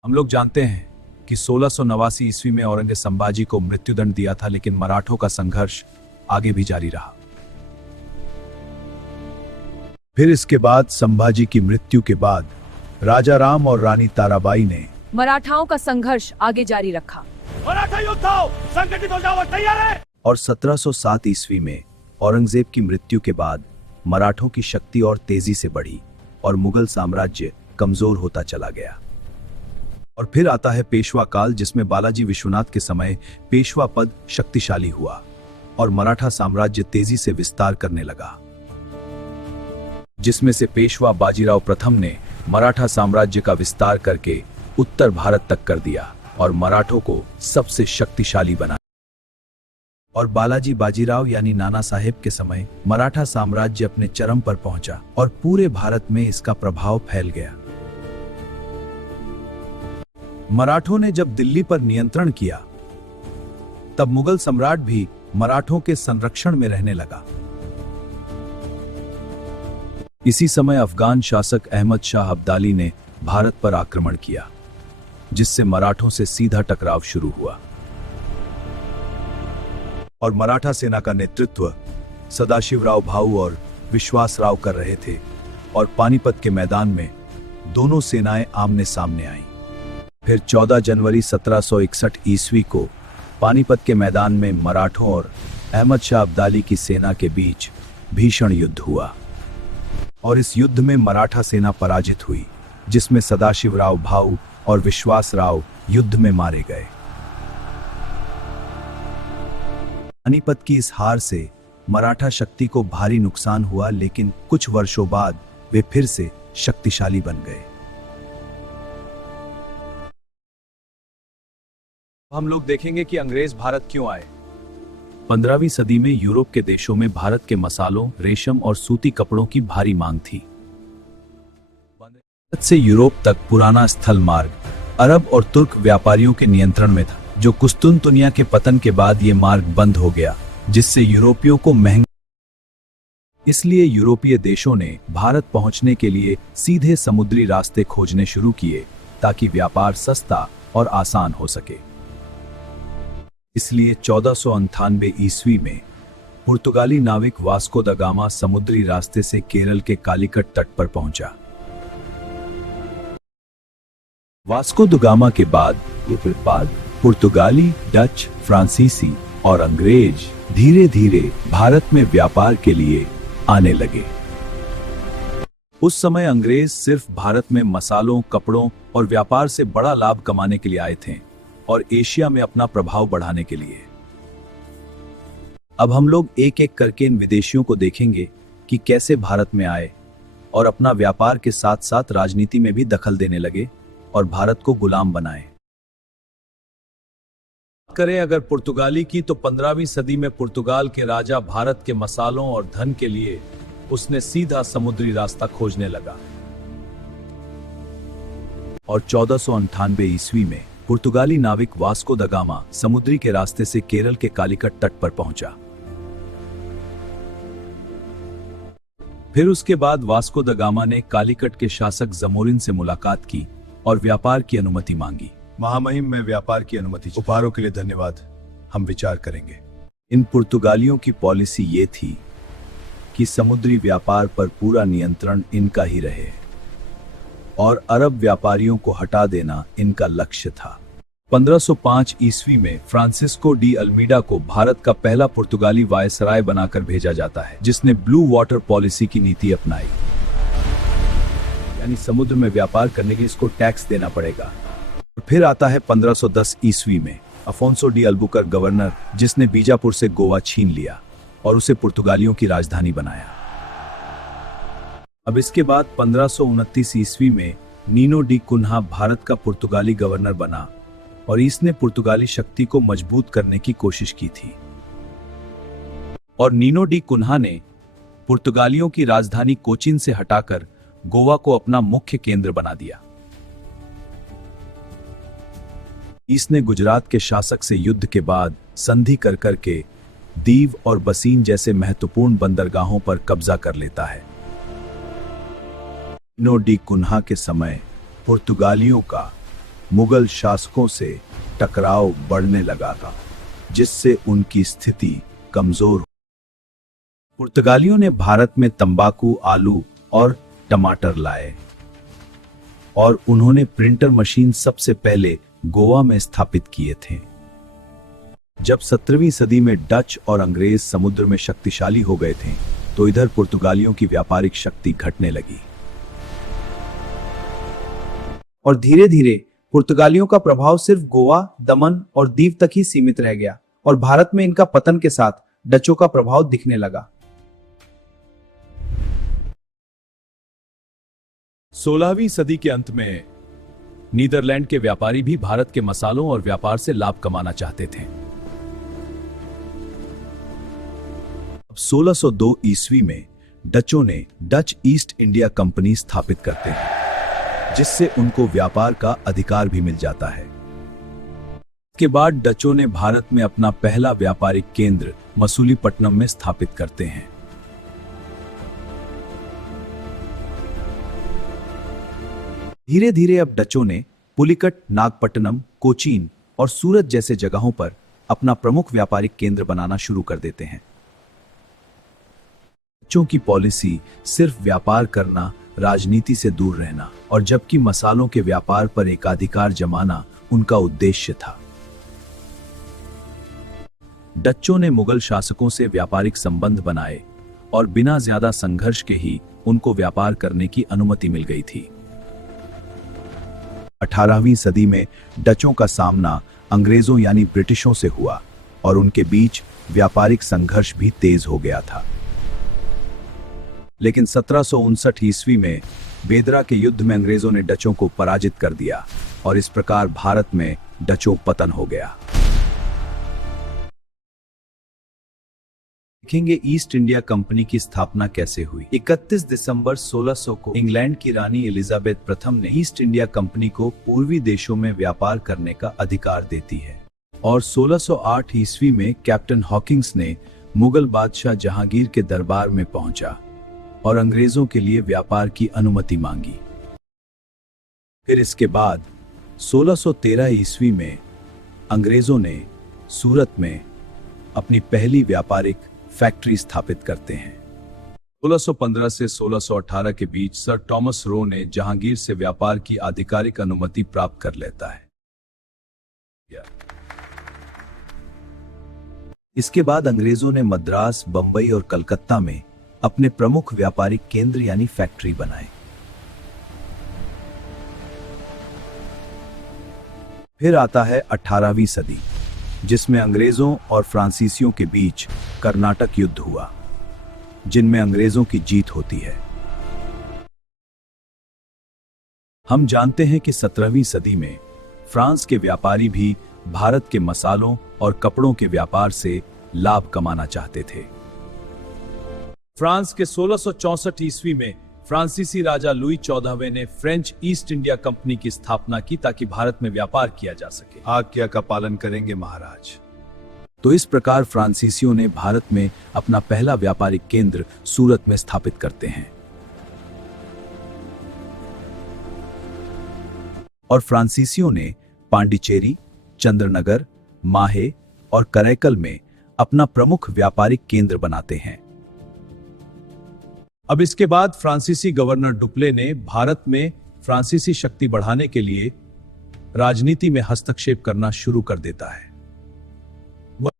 हम लोग जानते हैं कि 1689 ईस्वी में औरंगजेब संभाजी को मृत्युदंड दिया था, लेकिन मराठों का संघर्ष आगे भी जारी रहा। फिर इसके बाद संभाजी की मृत्यु के बाद राजा राम और रानी ताराबाई ने मराठाओं का संघर्ष आगे जारी रखा। मराठा योद्धाओं, संगठित हो जाओ, तैयार है। और 1707 ईस्वी में औरंगजेब की मृत्यु के बाद मराठों की शक्ति और तेजी से बढ़ी और मुगल साम्राज्य कमजोर होता चला गया। और फिर आता है पेशवा काल, जिसमें बालाजी विश्वनाथ के समय पेशवा पद शक्तिशाली हुआ और मराठा साम्राज्य तेजी से विस्तार करने लगा, जिसमें से पेशवा बाजीराव प्रथम ने मराठा साम्राज्य का विस्तार करके उत्तर भारत तक कर दिया और मराठों को सबसे शक्तिशाली बनाया। और बालाजी बाजीराव यानी नाना साहेब के समय मराठा साम्राज्य अपने चरम पर पहुंचा और पूरे भारत में इसका प्रभाव फैल गया। मराठों ने जब दिल्ली पर नियंत्रण किया तब मुगल सम्राट भी मराठों के संरक्षण में रहने लगा। इसी समय अफगान शासक अहमद शाह अब्दाली ने भारत पर आक्रमण किया, जिससे मराठों से सीधा टकराव शुरू हुआ और मराठा सेना का नेतृत्व सदाशिवराव भाऊ और विश्वासराव कर रहे थे और पानीपत के मैदान में दोनों सेनाएं आमने सामने आईं। फिर 14 जनवरी 1761 ईस्वी को पानीपत के मैदान में मराठों और अहमद शाह अब्दाली की सेना के बीच भीषण युद्ध हुआ और इस युद्ध में मराठा सेना पराजित हुई, जिसमें सदाशिवराव भाऊ और विश्वासराव युद्ध में मारे गए। पानीपत की इस हार से मराठा शक्ति को भारी नुकसान हुआ, लेकिन कुछ वर्षों बाद वे फिर से शक्तिशाली बन गए। हम लोग देखेंगे कि अंग्रेज भारत क्यों आए। 15वीं सदी में यूरोप के देशों में भारत के मसालों, रेशम और सूती कपड़ों की भारी मांग थी। भारत से यूरोप तक पुराना स्थल मार्ग अरब और तुर्क व्यापारियों के नियंत्रण में था, जो कुस्तुनतुनिया के पतन के बाद ये मार्ग बंद हो गया, जिससे यूरोपियों को महंगा। इसलिए यूरोपीय देशों ने भारत पहुंचने के लिए सीधे समुद्री रास्ते खोजने शुरू किए, ताकि व्यापार सस्ता और आसान हो सके। इसलिए 1498 ईस्वी में पुर्तगाली नाविक वास्को द गामा समुद्री रास्ते से केरल के कालीकट तट पर पहुंचा। वास्को द गामा के बाद पुर्तगाली, डच, फ्रांसीसी और अंग्रेज धीरे धीरे भारत में व्यापार के लिए आने लगे। उस समय अंग्रेज सिर्फ भारत में मसालों, कपड़ों और व्यापार से बड़ा लाभ कमाने के लिए आए थे और एशिया में अपना प्रभाव बढ़ाने के लिए। अब हम लोग एक एक करके इन विदेशियों को देखेंगे कि कैसे भारत में आए और अपना व्यापार के साथ साथ राजनीति में भी दखल देने लगे और भारत को गुलाम बनाए। करें अगर पुर्तगाली की, तो 15वीं सदी में पुर्तगाल के राजा भारत के मसालों और धन के लिए उसने सीधा समुद्री रास्ता खोजने लगा और 1498 ईस्वी में पुर्तगाली नाविक वास्को द गामा समुद्री के रास्ते से केरल के कालीकट तट पर पहुंचा। फिर उसके बाद वास्को द गामा ने कालीकट के शासक जमोरिन से मुलाकात की और व्यापार की अनुमति मांगी। महामहिम में व्यापार की अनुमति। उपहारों के लिए धन्यवाद, हम विचार करेंगे। इन पुर्तगालियों की पॉलिसी ये थी कि समुद्री व्यापार पर पूरा नियंत्रण इनका ही रहे और अरब व्यापारियों को हटा देना इनका लक्ष्य था। 1505 ईस्वी में फ्रांसिस्को डी अल्मीडा को भारत का पहला पुर्तगाली वायसराय बनाकर भेजा जाता है, जिसने ब्लू वाटर पॉलिसी की नीति अपनाई, यानी समुद्र में व्यापार करने के लिए इसको टैक्स देना पड़ेगा। फिर आता है 1510 ईस्वी में अफोंसो डी अल्बुकर गवर्नर, जिसने बीजापुर से गोवा छीन लिया और उसे पुर्तगालियों की राजधानी बनाया। अब इसके बाद 1529 ईस्वी में नीनो डी कुन्हा भारत का पुर्तगाली गवर्नर बना और इसने पुर्तगाली शक्ति को मजबूत करने की कोशिश की थी। और नीनो डी कुन्हा ने पुर्तगालियों की राजधानी कोचीन से हटाकर गोवा को अपना मुख्य केंद्र बना दिया। इसने गुजरात के शासक से युद्ध के बाद संधि कर करके दीव और बसीन जैसे महत्वपूर्ण बंदरगाहों पर कब्जा कर लेता है। नीनो डी कुन्हा के समय पुर्तगालियों का मुगल शासकों से टकराव बढ़ने लगा था, जिससे उनकी स्थिति कमजोर हुई। पुर्तगालियों ने भारत में तंबाकू, आलू और टमाटर लाए और उन्होंने प्रिंटर मशीन सबसे पहले गोवा में स्थापित किए थे। जब 17वीं सदी में डच और अंग्रेज समुद्र में शक्तिशाली हो गए थे, तो इधर पुर्तगालियों की व्यापारिक शक्ति घटने लगी और धीरे धीरे पुर्तगालियों का प्रभाव सिर्फ गोवा, दमन और दीव तक ही सीमित रह गया और भारत में इनका पतन के साथ डचों का प्रभाव दिखने लगा। 16वीं सदी के अंत में नीदरलैंड के व्यापारी भी भारत के मसालों और व्यापार से लाभ कमाना चाहते थे। 1602 ईस्वी में डचों ने डच ईस्ट इंडिया कंपनी स्थापित करते हैं, जिससे उनको व्यापार का अधिकार भी मिल जाता है। इसके बाद डचों ने भारत में अपना पहला व्यापारिक केंद्र मसूलीपट्टनम में स्थापित करते हैं। धीरे धीरे अब डचों ने पुलिकट, नागपट्टनम, कोचीन और सूरत जैसे जगहों पर अपना प्रमुख व्यापारिक केंद्र बनाना शुरू कर देते हैं। डचों की पॉलिसी सिर्फ व्यापार करना, राजनीति से दूर रहना और जबकि मसालों के व्यापार पर एकाधिकार जमाना उनका उद्देश्य था। डचों ने मुगल शासकों से व्यापारिक संबंध बनाए और बिना ज्यादा संघर्ष के ही उनको व्यापार करने की अनुमति मिल गई थी। 18वीं सदी में डचों का सामना अंग्रेजों यानी ब्रिटिशों से हुआ और उनके बीच व्यापारिक संघर्ष भी तेज हो गया था। लेकिन 1759 ईस्वी में बेदरा के युद्ध में अंग्रेजों ने डचों को पराजित कर दिया और इस प्रकार भारत में डचों पतन हो गया। देखेंगे ईस्ट इंडिया कंपनी की स्थापना कैसे हुई। 31 दिसंबर 1600 को इंग्लैंड की रानी एलिजाबेथ प्रथम ने ईस्ट इंडिया कंपनी को पूर्वी देशों में व्यापार करने का अधिकार देती है और 1608 ईस्वी में कैप्टन हॉकिंग्स ने मुगल बादशाह जहांगीर के दरबार में पहुंचा और अंग्रेजों के लिए व्यापार की अनुमति मांगी। फिर इसके बाद 1613 ईस्वी में अंग्रेजों ने सूरत में अपनी पहली व्यापारिक फैक्ट्री स्थापित करते हैं। 1615 से 1618 के बीच सर टॉमस रो ने जहांगीर से व्यापार की आधिकारिक अनुमति प्राप्त कर लेता है। इसके बाद अंग्रेजों ने मद्रास, बंबई और कलकत्ता में अपने प्रमुख व्यापारिक केंद्र यानी फैक्ट्री बनाए। फिर आता है 18वीं सदी, जिसमें अंग्रेजों और फ्रांसीसियों के बीच कर्नाटक युद्ध हुआ, जिनमें अंग्रेजों की जीत होती है। हम जानते हैं कि 17वीं सदी में फ्रांस के व्यापारी भी भारत के मसालों और कपड़ों के व्यापार से लाभ कमाना चाहते थे। फ्रांस के 1664 ईस्वी में फ्रांसीसी राजा लुई 14वें ने फ्रेंच ईस्ट इंडिया कंपनी की स्थापना की ताकि भारत में व्यापार किया जा सके। आज्ञा का पालन करेंगे महाराज। तो इस प्रकार फ्रांसीसियों ने भारत में अपना पहला व्यापारिक केंद्र सूरत में स्थापित करते हैं और फ्रांसीसियों ने पांडिचेरी, चंद्रनगर, माहे और करैकल में अपना प्रमुख व्यापारिक केंद्र बनाते हैं। अब इसके बाद फ्रांसीसी गवर्नर डुप्ले ने भारत में फ्रांसीसी शक्ति बढ़ाने के लिए राजनीति में हस्तक्षेप करना शुरू कर देता है।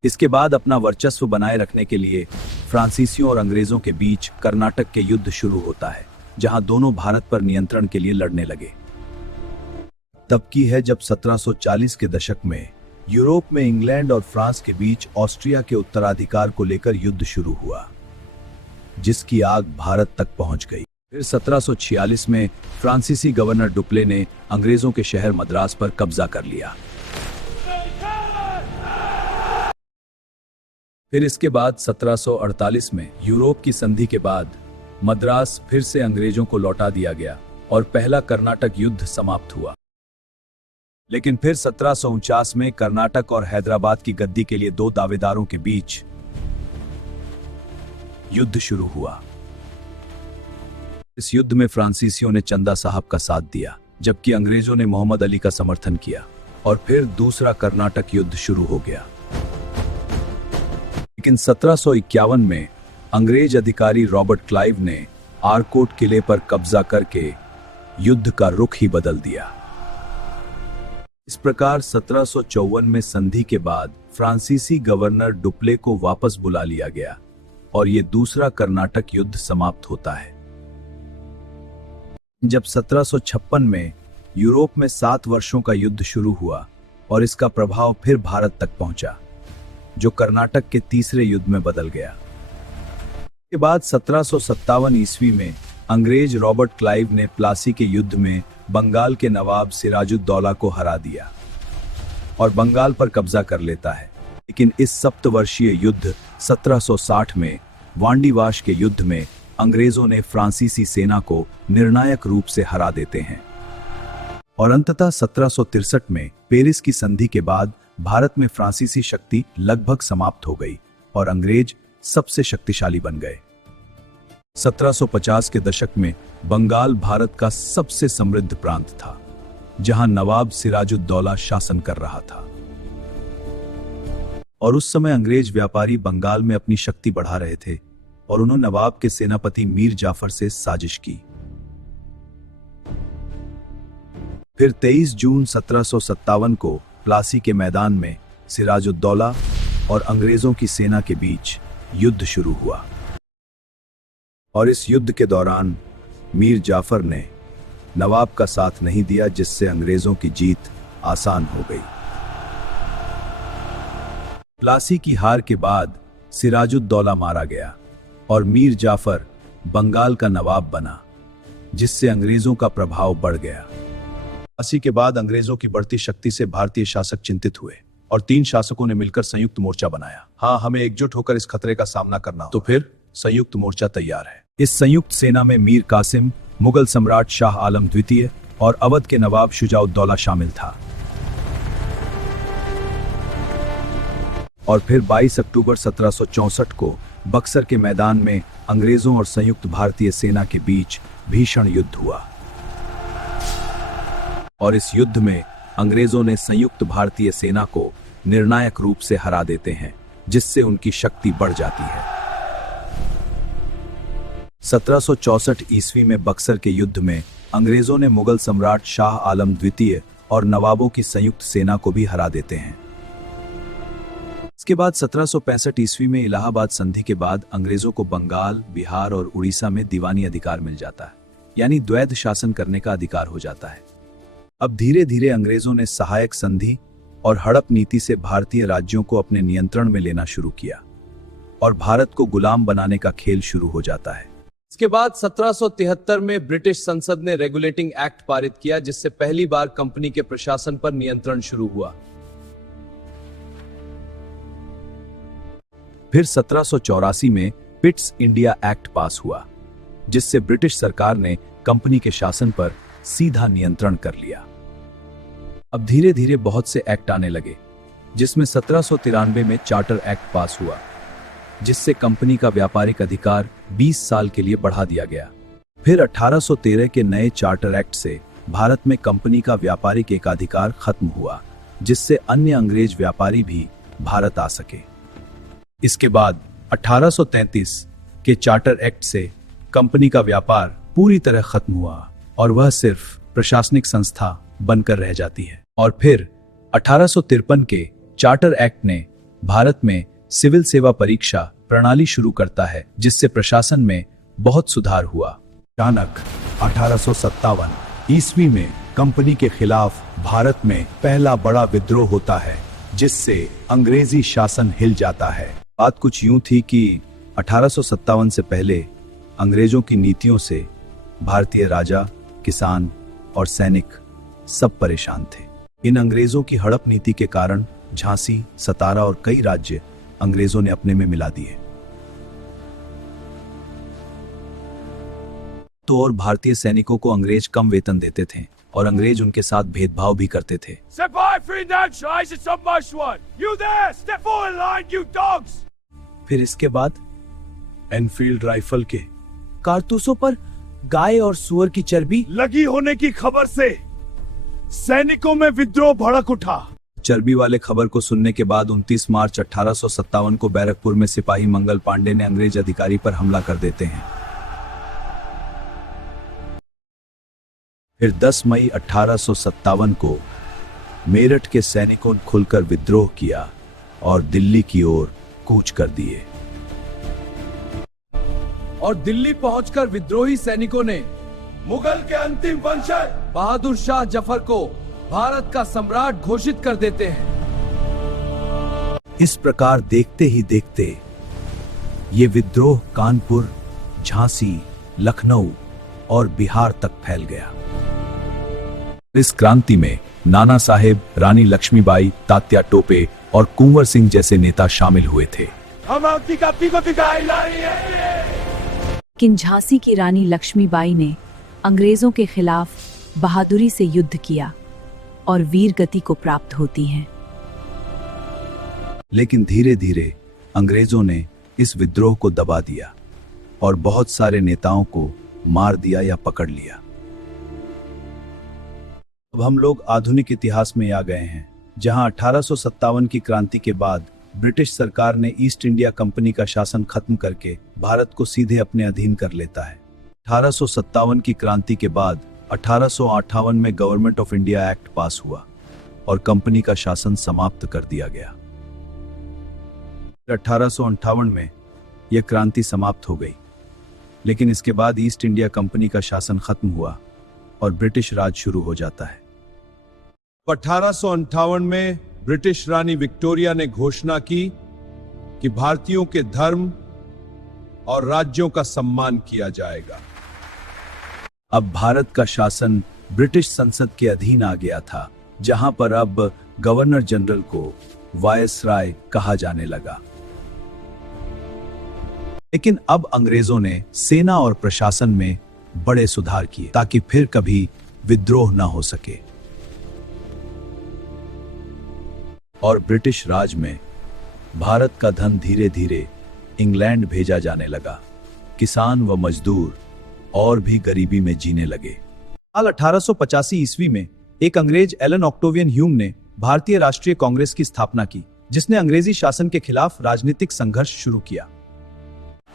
इसके बाद अपना वर्चस्व बनाए रखने के लिए फ्रांसीसियों और अंग्रेजों के बीच कर्नाटक के युद्ध शुरू होता है, जहां दोनों भारत पर नियंत्रण के लिए लड़ने लगे। तब की है जब 1740 के दशक में यूरोप में इंग्लैंड और फ्रांस के बीच ऑस्ट्रिया के उत्तराधिकार को लेकर युद्ध शुरू हुआ, जिसकी आग भारत तक पहुंच गई। फिर 1746 में फ्रांसीसी गवर्नर डुप्ले ने अंग्रेजों के शहर मद्रास पर कब्जा कर लिया। फिर इसके बाद 1748 में यूरोप की संधि के बाद मद्रास फिर से अंग्रेजों को लौटा दिया गया और पहला कर्नाटक युद्ध समाप्त हुआ। लेकिन फिर 1749 में कर्नाटक और हैदराबाद की गद्दी के लिए दो दावेदारों के बीच युद्ध शुरू हुआ। इस युद्ध में फ्रांसीसियों ने चंदा साहब का साथ दिया, जबकि अंग्रेजों ने मोहम्मद अली का समर्थन किया और फिर दूसरा कर्नाटक युद्ध शुरू हो गया। लेकिन 1751 में अंग्रेज अधिकारी रॉबर्ट क्लाइव ने आरकोट किले पर कब्जा करके युद्ध का रुख ही बदल दिया। इस प्रकार 1754 में संधि के बाद फ्रांसीसी गवर्नर डुप्ले को वापस बुला लिया गया और ये दूसरा कर्नाटक युद्ध समाप्त होता है। जब 1756 में यूरोप में 7 वर्षों का युद्ध शुरू हुआ और इसका प्रभाव फिर भारत तक पहुंचा, जो कर्नाटक के तीसरे युद्ध में बदल गया। इसके बाद 1757 ईस्वी में अंग्रेज रॉबर्ट क्लाइव ने प्लासी के युद्ध में बंगाल के नवाब सिराजुद्दौला को हरा दिया और बंगाल पर कब्जा कर लेता है। लेकिन इस सप्तवर्षीय युद्ध 1760 में वांडीवाश के युद्ध में अंग्रेजों ने फ्रांसीसी सेना को निर्णायक रूप से हरा देते हैं और अंततः 1763 में पेरिस की संधि के बाद भारत में फ्रांसीसी शक्ति लगभग समाप्त हो गई और अंग्रेज सबसे शक्तिशाली बन गए। 1750 के दशक में बंगाल भारत का सबसे समृद्ध प्रांत था, जहां नवाब सिराजुद्दौला शासन कर रहा था और उस समय अंग्रेज व्यापारी बंगाल में अपनी शक्ति बढ़ा रहे थे और उन्होंने नवाब के सेनापति मीर जाफर से साजिश की। फिर 23 जून 1757 को प्लासी के मैदान में सिराजुद्दौला और अंग्रेजों की सेना के बीच युद्ध शुरू हुआ और इस युद्ध के दौरान मीर जाफर ने नवाब का साथ नहीं दिया, जिससे अंग्रेजों की जीत आसान हो गई। प्लासी की हार के बाद सिराजुद्दौला मारा गया और मीर जाफर बंगाल का नवाब बना, जिससे अंग्रेजों का प्रभाव बढ़ गया। प्लासी के बाद अंग्रेजों की बढ़ती शक्ति से भारतीय शासक चिंतित हुए और 3 शासकों ने मिलकर संयुक्त मोर्चा बनाया। हाँ, हमें एकजुट होकर इस खतरे का सामना करना, तो फिर संयुक्त मोर्चा तैयार है। इस संयुक्त सेना में मीर कासिम, मुगल सम्राट शाह आलम द्वितीय और अवध के नवाब शुजाउद्दौला शामिल था। और फिर 22 अक्टूबर 1764 को बक्सर के मैदान में अंग्रेजों और संयुक्त भारतीय सेना के बीच भीषण युद्ध हुआ और इस युद्ध में अंग्रेजों ने संयुक्त भारतीय सेना को निर्णायक रूप से हरा देते हैं, जिससे उनकी शक्ति बढ़ जाती है। 1764 ईस्वी में बक्सर के युद्ध में अंग्रेजों ने मुगल सम्राट शाह आलम द्वितीय और नवाबों की संयुक्त सेना को भी हरा देते हैं। इसके बाद 1765 ईस्वी में इलाहाबाद संधि के बाद अंग्रेजों को बंगाल, बिहार और उड़ीसा में दीवानी अधिकार मिल जाता है, यानी द्वैध शासन करने का अधिकार हो जाता है। अब धीरे धीरे अंग्रेजों ने सहायक संधि और हड़प नीति से भारतीय राज्यों को अपने नियंत्रण में लेना शुरू किया और भारत को गुलाम बनाने का खेल शुरू हो जाता है। इसके बाद 1773 में ब्रिटिश संसद ने रेगुलेटिंग एक्ट पारित किया, जिससे पहली बार कंपनी के प्रशासन पर नियंत्रण शुरू हुआ। फिर 1784 में पिट्स इंडिया एक्ट पास हुआ, जिससे ब्रिटिश सरकार ने कंपनी के शासन पर सीधा नियंत्रण कर लिया। अब धीरे धीरे बहुत से एक्ट आने लगे, जिसमें 1793 में चार्टर एक्ट पास हुआ, जिससे कंपनी का व्यापारिक अधिकार 20 साल के लिए बढ़ा दिया गया। फिर 1813 के नए चार्टर एक्ट से भारत में कंपनी का व्यापारिक एकाधिकार खत्म हुआ, जिससे अन्य अंग्रेज व्यापारी भी भारत आ सके। इसके बाद 1833 के चार्टर एक्ट से कंपनी का व्यापार पूरी तरह खत्म हुआ और वह सिर्फ प्रशासनिक संस्था बनकर रह जाती है। और फिर 1853 के चार्टर एक्ट ने भारत में सिविल सेवा परीक्षा प्रणाली शुरू करता है, जिससे प्रशासन में बहुत सुधार हुआ। अचानक 1857 ईस्वी में कंपनी के खिलाफ भारत में पहला बड़ा विद्रोह होता है, जिससे अंग्रेजी शासन हिल जाता है। बात कुछ यूं थी कि 1857 से पहले अंग्रेजों की नीतियों से भारतीय राजा, किसान और सैनिक सब परेशान थे। इन अंग्रेजों की हड़प नीति के कारण झांसी, सतारा और कई राज्य अंग्रेजों ने अपने में मिला दिए। तो और भारतीय सैनिकों को अंग्रेज कम वेतन देते थे और अंग्रेज उनके साथ भेदभाव भी करते थे। फिर इसके बाद एनफील्ड राइफल के कारतूसों पर गाय और सुअर की चर्बी लगी होने की खबर से सैनिकों में विद्रोह भड़क उठा। चर्बी वाले खबर को सुनने के बाद 29 मार्च 1857 को बैरकपुर में सिपाही मंगल पांडे ने अंग्रेज अधिकारी पर हमला कर देते हैं। फिर 10 मई 1857 को मेरठ के सैनिकों ने खुलकर विद्रोह किया और दिल्ली की ओर कूच कर दिए। और दिल्ली पहुंचकर विद्रोही सैनिकों ने मुगल के अंतिम वंशज बहादुर शाह जफर को भारत का सम्राट घोषित कर देते हैं। इस प्रकार देखते ही देखते ये विद्रोह कानपुर, झांसी, लखनऊ और बिहार तक फैल गया। इस क्रांति में नाना साहेब, रानी लक्ष्मीबाई, तात्या टोपे और कुंवर सिंह जैसे नेता शामिल हुए थे। हम आपकी कापी को दिखाई ला रही है। लेकिन झांसी की रानी लक्ष्मीबाई ने अंग्रेजों के खिलाफ बहादुरी से युद्ध किया और वीर गति को प्राप्त होती हैं। लेकिन धीरे धीरे अंग्रेजों ने इस विद्रोह को दबा दिया और बहुत सारे नेताओं को मार दिया या पकड़ लिया। अब हम लोग आधुनिक इतिहास में आ गए हैं, जहां 1857 की क्रांति के बाद ब्रिटिश सरकार ने ईस्ट इंडिया कंपनी का शासन खत्म करके भारत को सीधे अपने अधीन कर लेता है। 1857 की क्रांति के बाद 1858 में गवर्नमेंट ऑफ इंडिया एक्ट पास हुआ और कंपनी का शासन समाप्त कर दिया गया। 1858 में यह क्रांति समाप्त हो गई, लेकिन इसके बाद ईस्ट इंडिया कंपनी का शासन खत्म हुआ और ब्रिटिश राज शुरू हो जाता है। 1858 में ब्रिटिश रानी विक्टोरिया ने घोषणा की कि भारतीयों के धर्म और राज्यों का सम्मान किया जाएगा। अब भारत का शासन ब्रिटिश संसद के अधीन आ गया था, जहां पर अब गवर्नर जनरल को वायसराय कहा जाने लगा। लेकिन अब अंग्रेजों ने सेना और प्रशासन में बड़े सुधार किए ताकि फिर कभी विद्रोह न हो सके। और ब्रिटिश राज में भारत का धन धीरे धीरे इंग्लैंड भेजा जाने लगा। किसान व मजदूर और भी गरीबी में जीने लगे। साल 1885 ईस्वी में एक अंग्रेज एलन ऑक्टेवियन ह्यूम ने भारतीय राष्ट्रीय कांग्रेस की स्थापना की, जिसने अंग्रेजी शासन के खिलाफ राजनीतिक संघर्ष शुरू किया।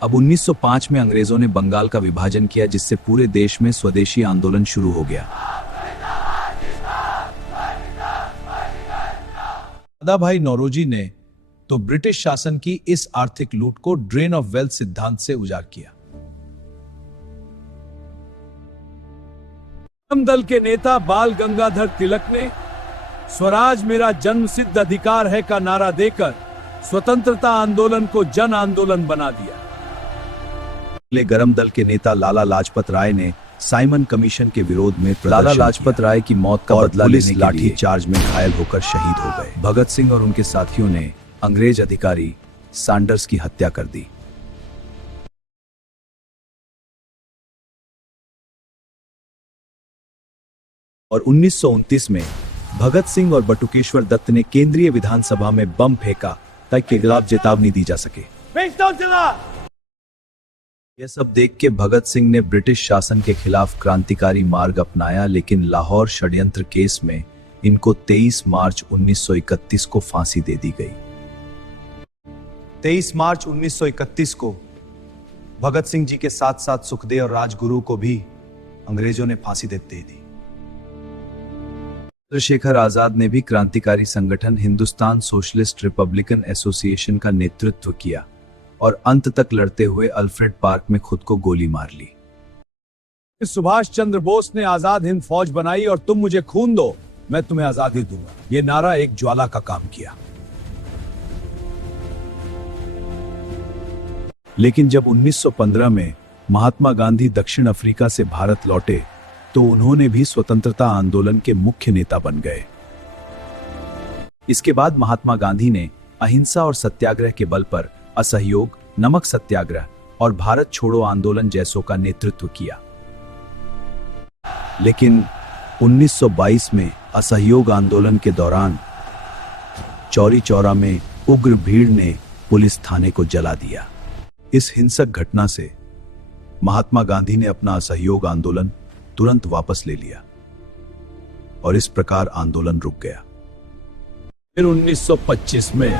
अब 1905 में अंग्रेजों ने बंगाल का विभाजन किया, जिससे पूरे देश में स्वदेशी आंदोलन शुरू हो गया। दादाभाई नौरोजी ने तो ब्रिटिश शासन की इस आर्थिक लूट को ड्रेन ऑफ वेल्थ सिद्धांत से उजागर किया। हम दल के नेता बाल गंगाधर तिलक ने स्वराज मेरा जन्मसिद्ध अधिकार है का नारा देकर स्वतंत्रता आंदोलन को जन आंदोलन बना दिया। गरम दल के नेता लाला लाजपत राय ने साइमन कमीशन के विरोध में लाला लाजपत राय की मौत का बदला लेने के लिए लाठी चार्ज में घायल होकर शहीद हो गए। भगत सिंह और उनके साथियों ने अंग्रेज अधिकारी सैंडर्स की हत्या कर दी। और 1929 में भगत सिंह और बटुकेश्वर दत्त ने केंद्रीय विधानसभा में बम फेंका ताकि खिलाफ चेतावनी दी जा सके। यह सब देख के भगत सिंह ने ब्रिटिश शासन के खिलाफ क्रांतिकारी मार्ग अपनाया, लेकिन लाहौर षड्यंत्र केस में इनको 23 मार्च 1931 को फांसी दे दी गई। 23 मार्च 1931 को भगत सिंह जी के साथ साथ सुखदेव और राजगुरु को भी अंग्रेजों ने फांसी दे दी। चंद्रशेखर आजाद ने भी क्रांतिकारी संगठन हिंदुस्तान सोशलिस्ट रिपब्लिकन एसोसिएशन का नेतृत्व किया और अंत तक लड़ते हुए अल्फ्रेड पार्क में खुद को गोली मार ली। सुभाष चंद्र बोस ने आजाद हिंद फौज बनाई और तुम मुझे खून दो, मैं तुम्हें आजादी दूंगा, ये नारा एक ज्वाला का काम किया। लेकिन जब 1915 में महात्मा गांधी दक्षिण अफ्रीका से भारत लौटे तो उन्होंने भी स्वतंत्रता आंदोलन के मुख्य नेता बन गए। इसके बाद महात्मा गांधी ने अहिंसा और सत्याग्रह के बल पर असहयोग, नमक सत्याग्रह और भारत छोड़ो आंदोलन जैसों का नेतृत्व किया। लेकिन 1922 में असहयोग आंदोलन के दौरान चौरी चौरा में उग्र भीड़ ने पुलिस थाने को जला दिया। इस हिंसक घटना से महात्मा गांधी ने अपना असहयोग आंदोलन तुरंत वापस ले लिया और इस प्रकार आंदोलन रुक गया। फिर 1925 में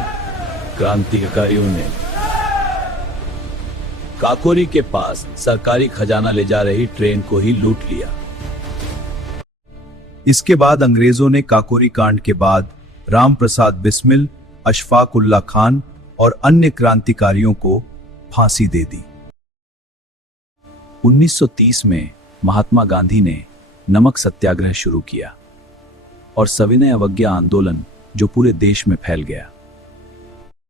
क्रांतिकारियों ने काकोरी के पास सरकारी खजाना ले जा रही ट्रेन को ही लूट लिया। इसके बाद अंग्रेजों ने काकोरी कांड के बाद राम प्रसाद बिस्मिल, अशफाक उल्लाह खान और अन्य क्रांतिकारियों को फांसी दे दी। 1930 में महात्मा गांधी ने नमक सत्याग्रह शुरू किया और सविनय अवज्ञा आंदोलन जो पूरे देश में फैल गया।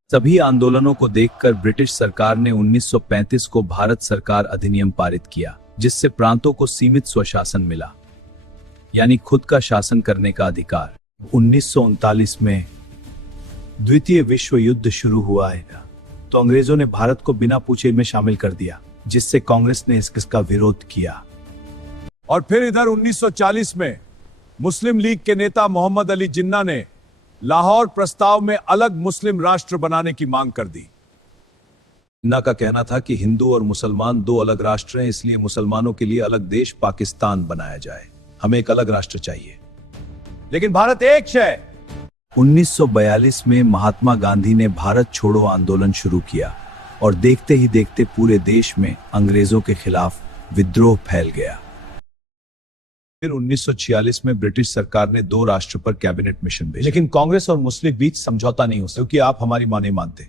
सभी आंदोलनों को देखकर ब्रिटिश सरकार ने 1935 को भारत सरकार अधिनियम पारित किया, जिससे प्रांतों को सीमित स्वशासन मिला, यानी खुद का शासन करने का अधिकार। 1939 में द्वितीय विश्व युद्ध शुरू हुआ है तो अंग्रेजों ने भारत को बिना पूछे में शामिल कर दिया, जिससे कांग्रेस ने इसका विरोध किया। और फिर इधर 1940 में मुस्लिम लीग के नेता मोहम्मद अली जिन्ना ने लाहौर प्रस्ताव में अलग मुस्लिम राष्ट्र बनाने की मांग कर दी। जिन्ना का कहना था कि हिंदू और मुसलमान दो अलग राष्ट्र हैं, इसलिए मुसलमानों के लिए अलग देश पाकिस्तान बनाया जाए। हमें एक अलग राष्ट्र चाहिए। लेकिन भारत एक है। 1942 में महात्मा गांधी ने भारत छोड़ो आंदोलन शुरू किया और देखते ही देखते पूरे देश में अंग्रेजों के खिलाफ विद्रोह फैल गया। फिर 1946 में ब्रिटिश सरकार ने दो राष्ट्र पर कैबिनेट मिशन भेजा, लेकिन कांग्रेस और मुस्लिम बीच समझौता नहीं हो सका क्योंकि आप हमारी मांग नहीं मानते।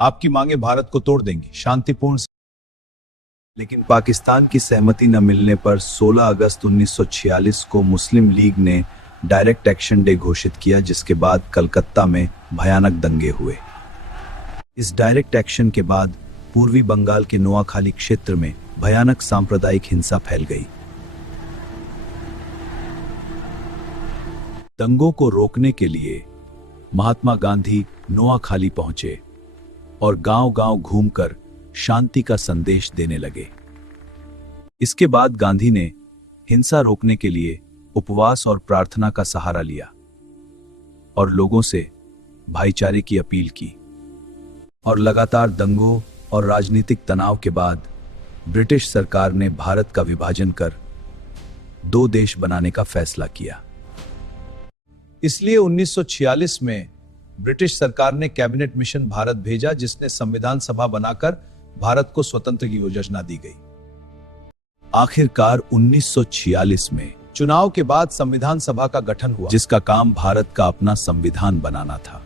आपकी मांगे भारत को तोड़ देंगी, शांतिपूर्ण। लेकिन पाकिस्तान की सहमति न मिलने पर 16 अगस्त 1946 को मुस्लिम लीग ने डायरेक्ट एक्शन डे घोषित किया, जिसके बाद कलकत्ता में भयानक दंगे हुए। इस डायरेक्ट एक्शन के बाद पूर्वी बंगाल के नोआखाली क्षेत्र में भयानक सांप्रदायिक हिंसा फैल गई। दंगों को रोकने के लिए महात्मा गांधी नोआखाली पहुंचे और गांव-गांव घूमकर शांति का संदेश देने लगे। इसके बाद गांधी ने हिंसा रोकने के लिए उपवास और प्रार्थना का सहारा लिया और लोगों से भाईचारे की अपील की। और लगातार दंगों और राजनीतिक तनाव के बाद ब्रिटिश सरकार ने भारत का विभाजन कर दो देश बनाने का फैसला किया। इसलिए 1946 में ब्रिटिश सरकार ने कैबिनेट मिशन भारत भेजा, जिसने संविधान सभा बनाकर भारत को स्वतंत्र की योजना दी गई। आखिरकार 1946 में चुनाव के बाद संविधान सभा का गठन हुआ, जिसका काम भारत का अपना संविधान बनाना था।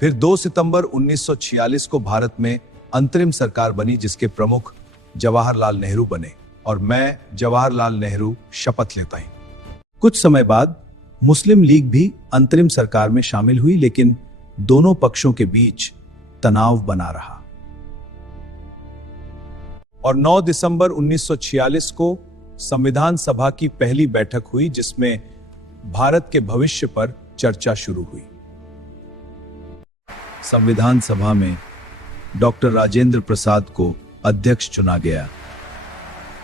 फिर 2 सितंबर 1946 को भारत में अंतरिम सरकार बनी, जिसके प्रमुख जवाहरलाल नेहरू बने और मैं जवाहरलाल नेहरू शपथ लेता हूं। कुछ समय बाद मुस्लिम लीग भी अंतरिम सरकार में शामिल हुई, लेकिन दोनों पक्षों के बीच तनाव बना रहा। और 9 दिसंबर 1946 को संविधान सभा की पहली बैठक हुई, जिसमें भारत के भविष्य पर चर्चा शुरू हुई। संविधान सभा में डॉक्टर राजेंद्र प्रसाद को अध्यक्ष चुना गया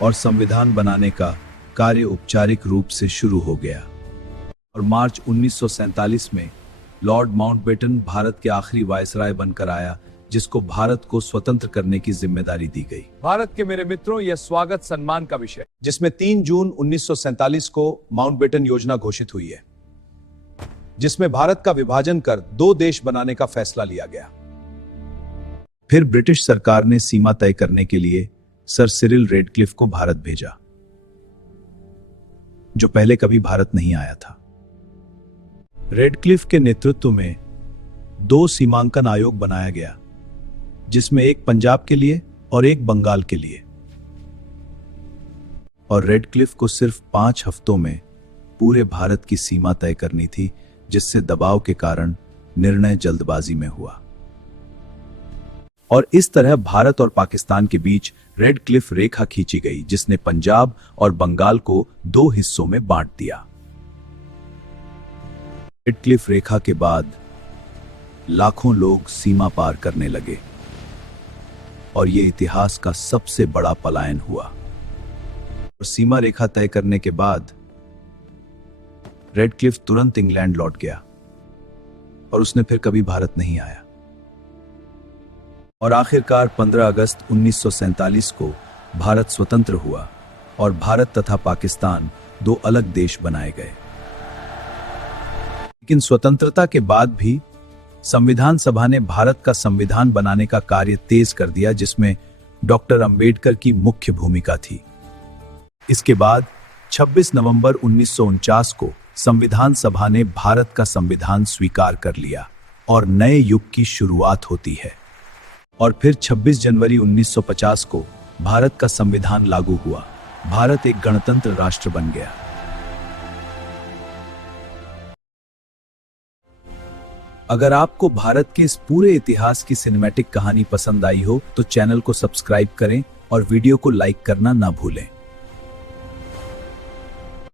और संविधान बनाने का कार्य औपचारिक रूप से शुरू हो गया। और मार्च 1947 में लॉर्ड माउंटबेटन भारत के आखिरी वायसराय बनकर आया, जिसको भारत को स्वतंत्र करने की जिम्मेदारी दी गई। भारत के मेरे मित्रों, यह स्वागत सम्मान का विषय, जिसमें 3 जून 1947 को माउंटबेटन योजना घोषित हुई है, जिसमें भारत का विभाजन कर दो देश बनाने का फैसला लिया गया। फिर ब्रिटिश सरकार ने सीमा तय करने के लिए सर सिरिल रेडक्लिफ को भारत भेजा, जो पहले कभी भारत नहीं आया था। रेडक्लिफ के नेतृत्व में 2 सीमांकन आयोग बनाया गया, जिसमें एक पंजाब के लिए और एक बंगाल के लिए। और रेडक्लिफ को सिर्फ 5 हफ्तों में पूरे भारत की सीमा तय करनी थी, जिससे दबाव के कारण निर्णय जल्दबाजी में हुआ। और इस तरह भारत और पाकिस्तान के बीच रेडक्लिफ रेखा खींची गई, जिसने पंजाब और बंगाल को 2 हिस्सों में बांट दिया। रेडक्लिफ रेखा के बाद लाखों लोग सीमा पार करने लगे और यह इतिहास का सबसे बड़ा पलायन हुआ। और सीमा रेखा तय करने के बाद रेडक्लिफ तुरंत इंग्लैंड लौट गया और उसने फिर कभी भारत नहीं आया। और आखिरकार 15 अगस्त 1947 को भारत स्वतंत्र हुआ और भारत तथा पाकिस्तान 2 अलग देश बनाए गए। लेकिन स्वतंत्रता के बाद भी संविधान सभा ने भारत का संविधान बनाने का कार्य तेज कर दिया, जिसमें डॉक्टर अंबेडकर की मुख्य भूमिका थी। इसके बाद 26 नवंबर 1949 को संविधान सभा ने भारत का संविधान स्वीकार कर लिया और नए युग की शुरुआत होती है। और फिर 26 जनवरी 1950 को भारत का संविधान लागू हुआ। भारत एक गणतंत्र राष्ट्र बन गया। अगर आपको भारत के इस पूरे इतिहास की सिनेमैटिक कहानी पसंद आई हो तो चैनल को सब्सक्राइब करें और वीडियो को लाइक करना ना भूलें।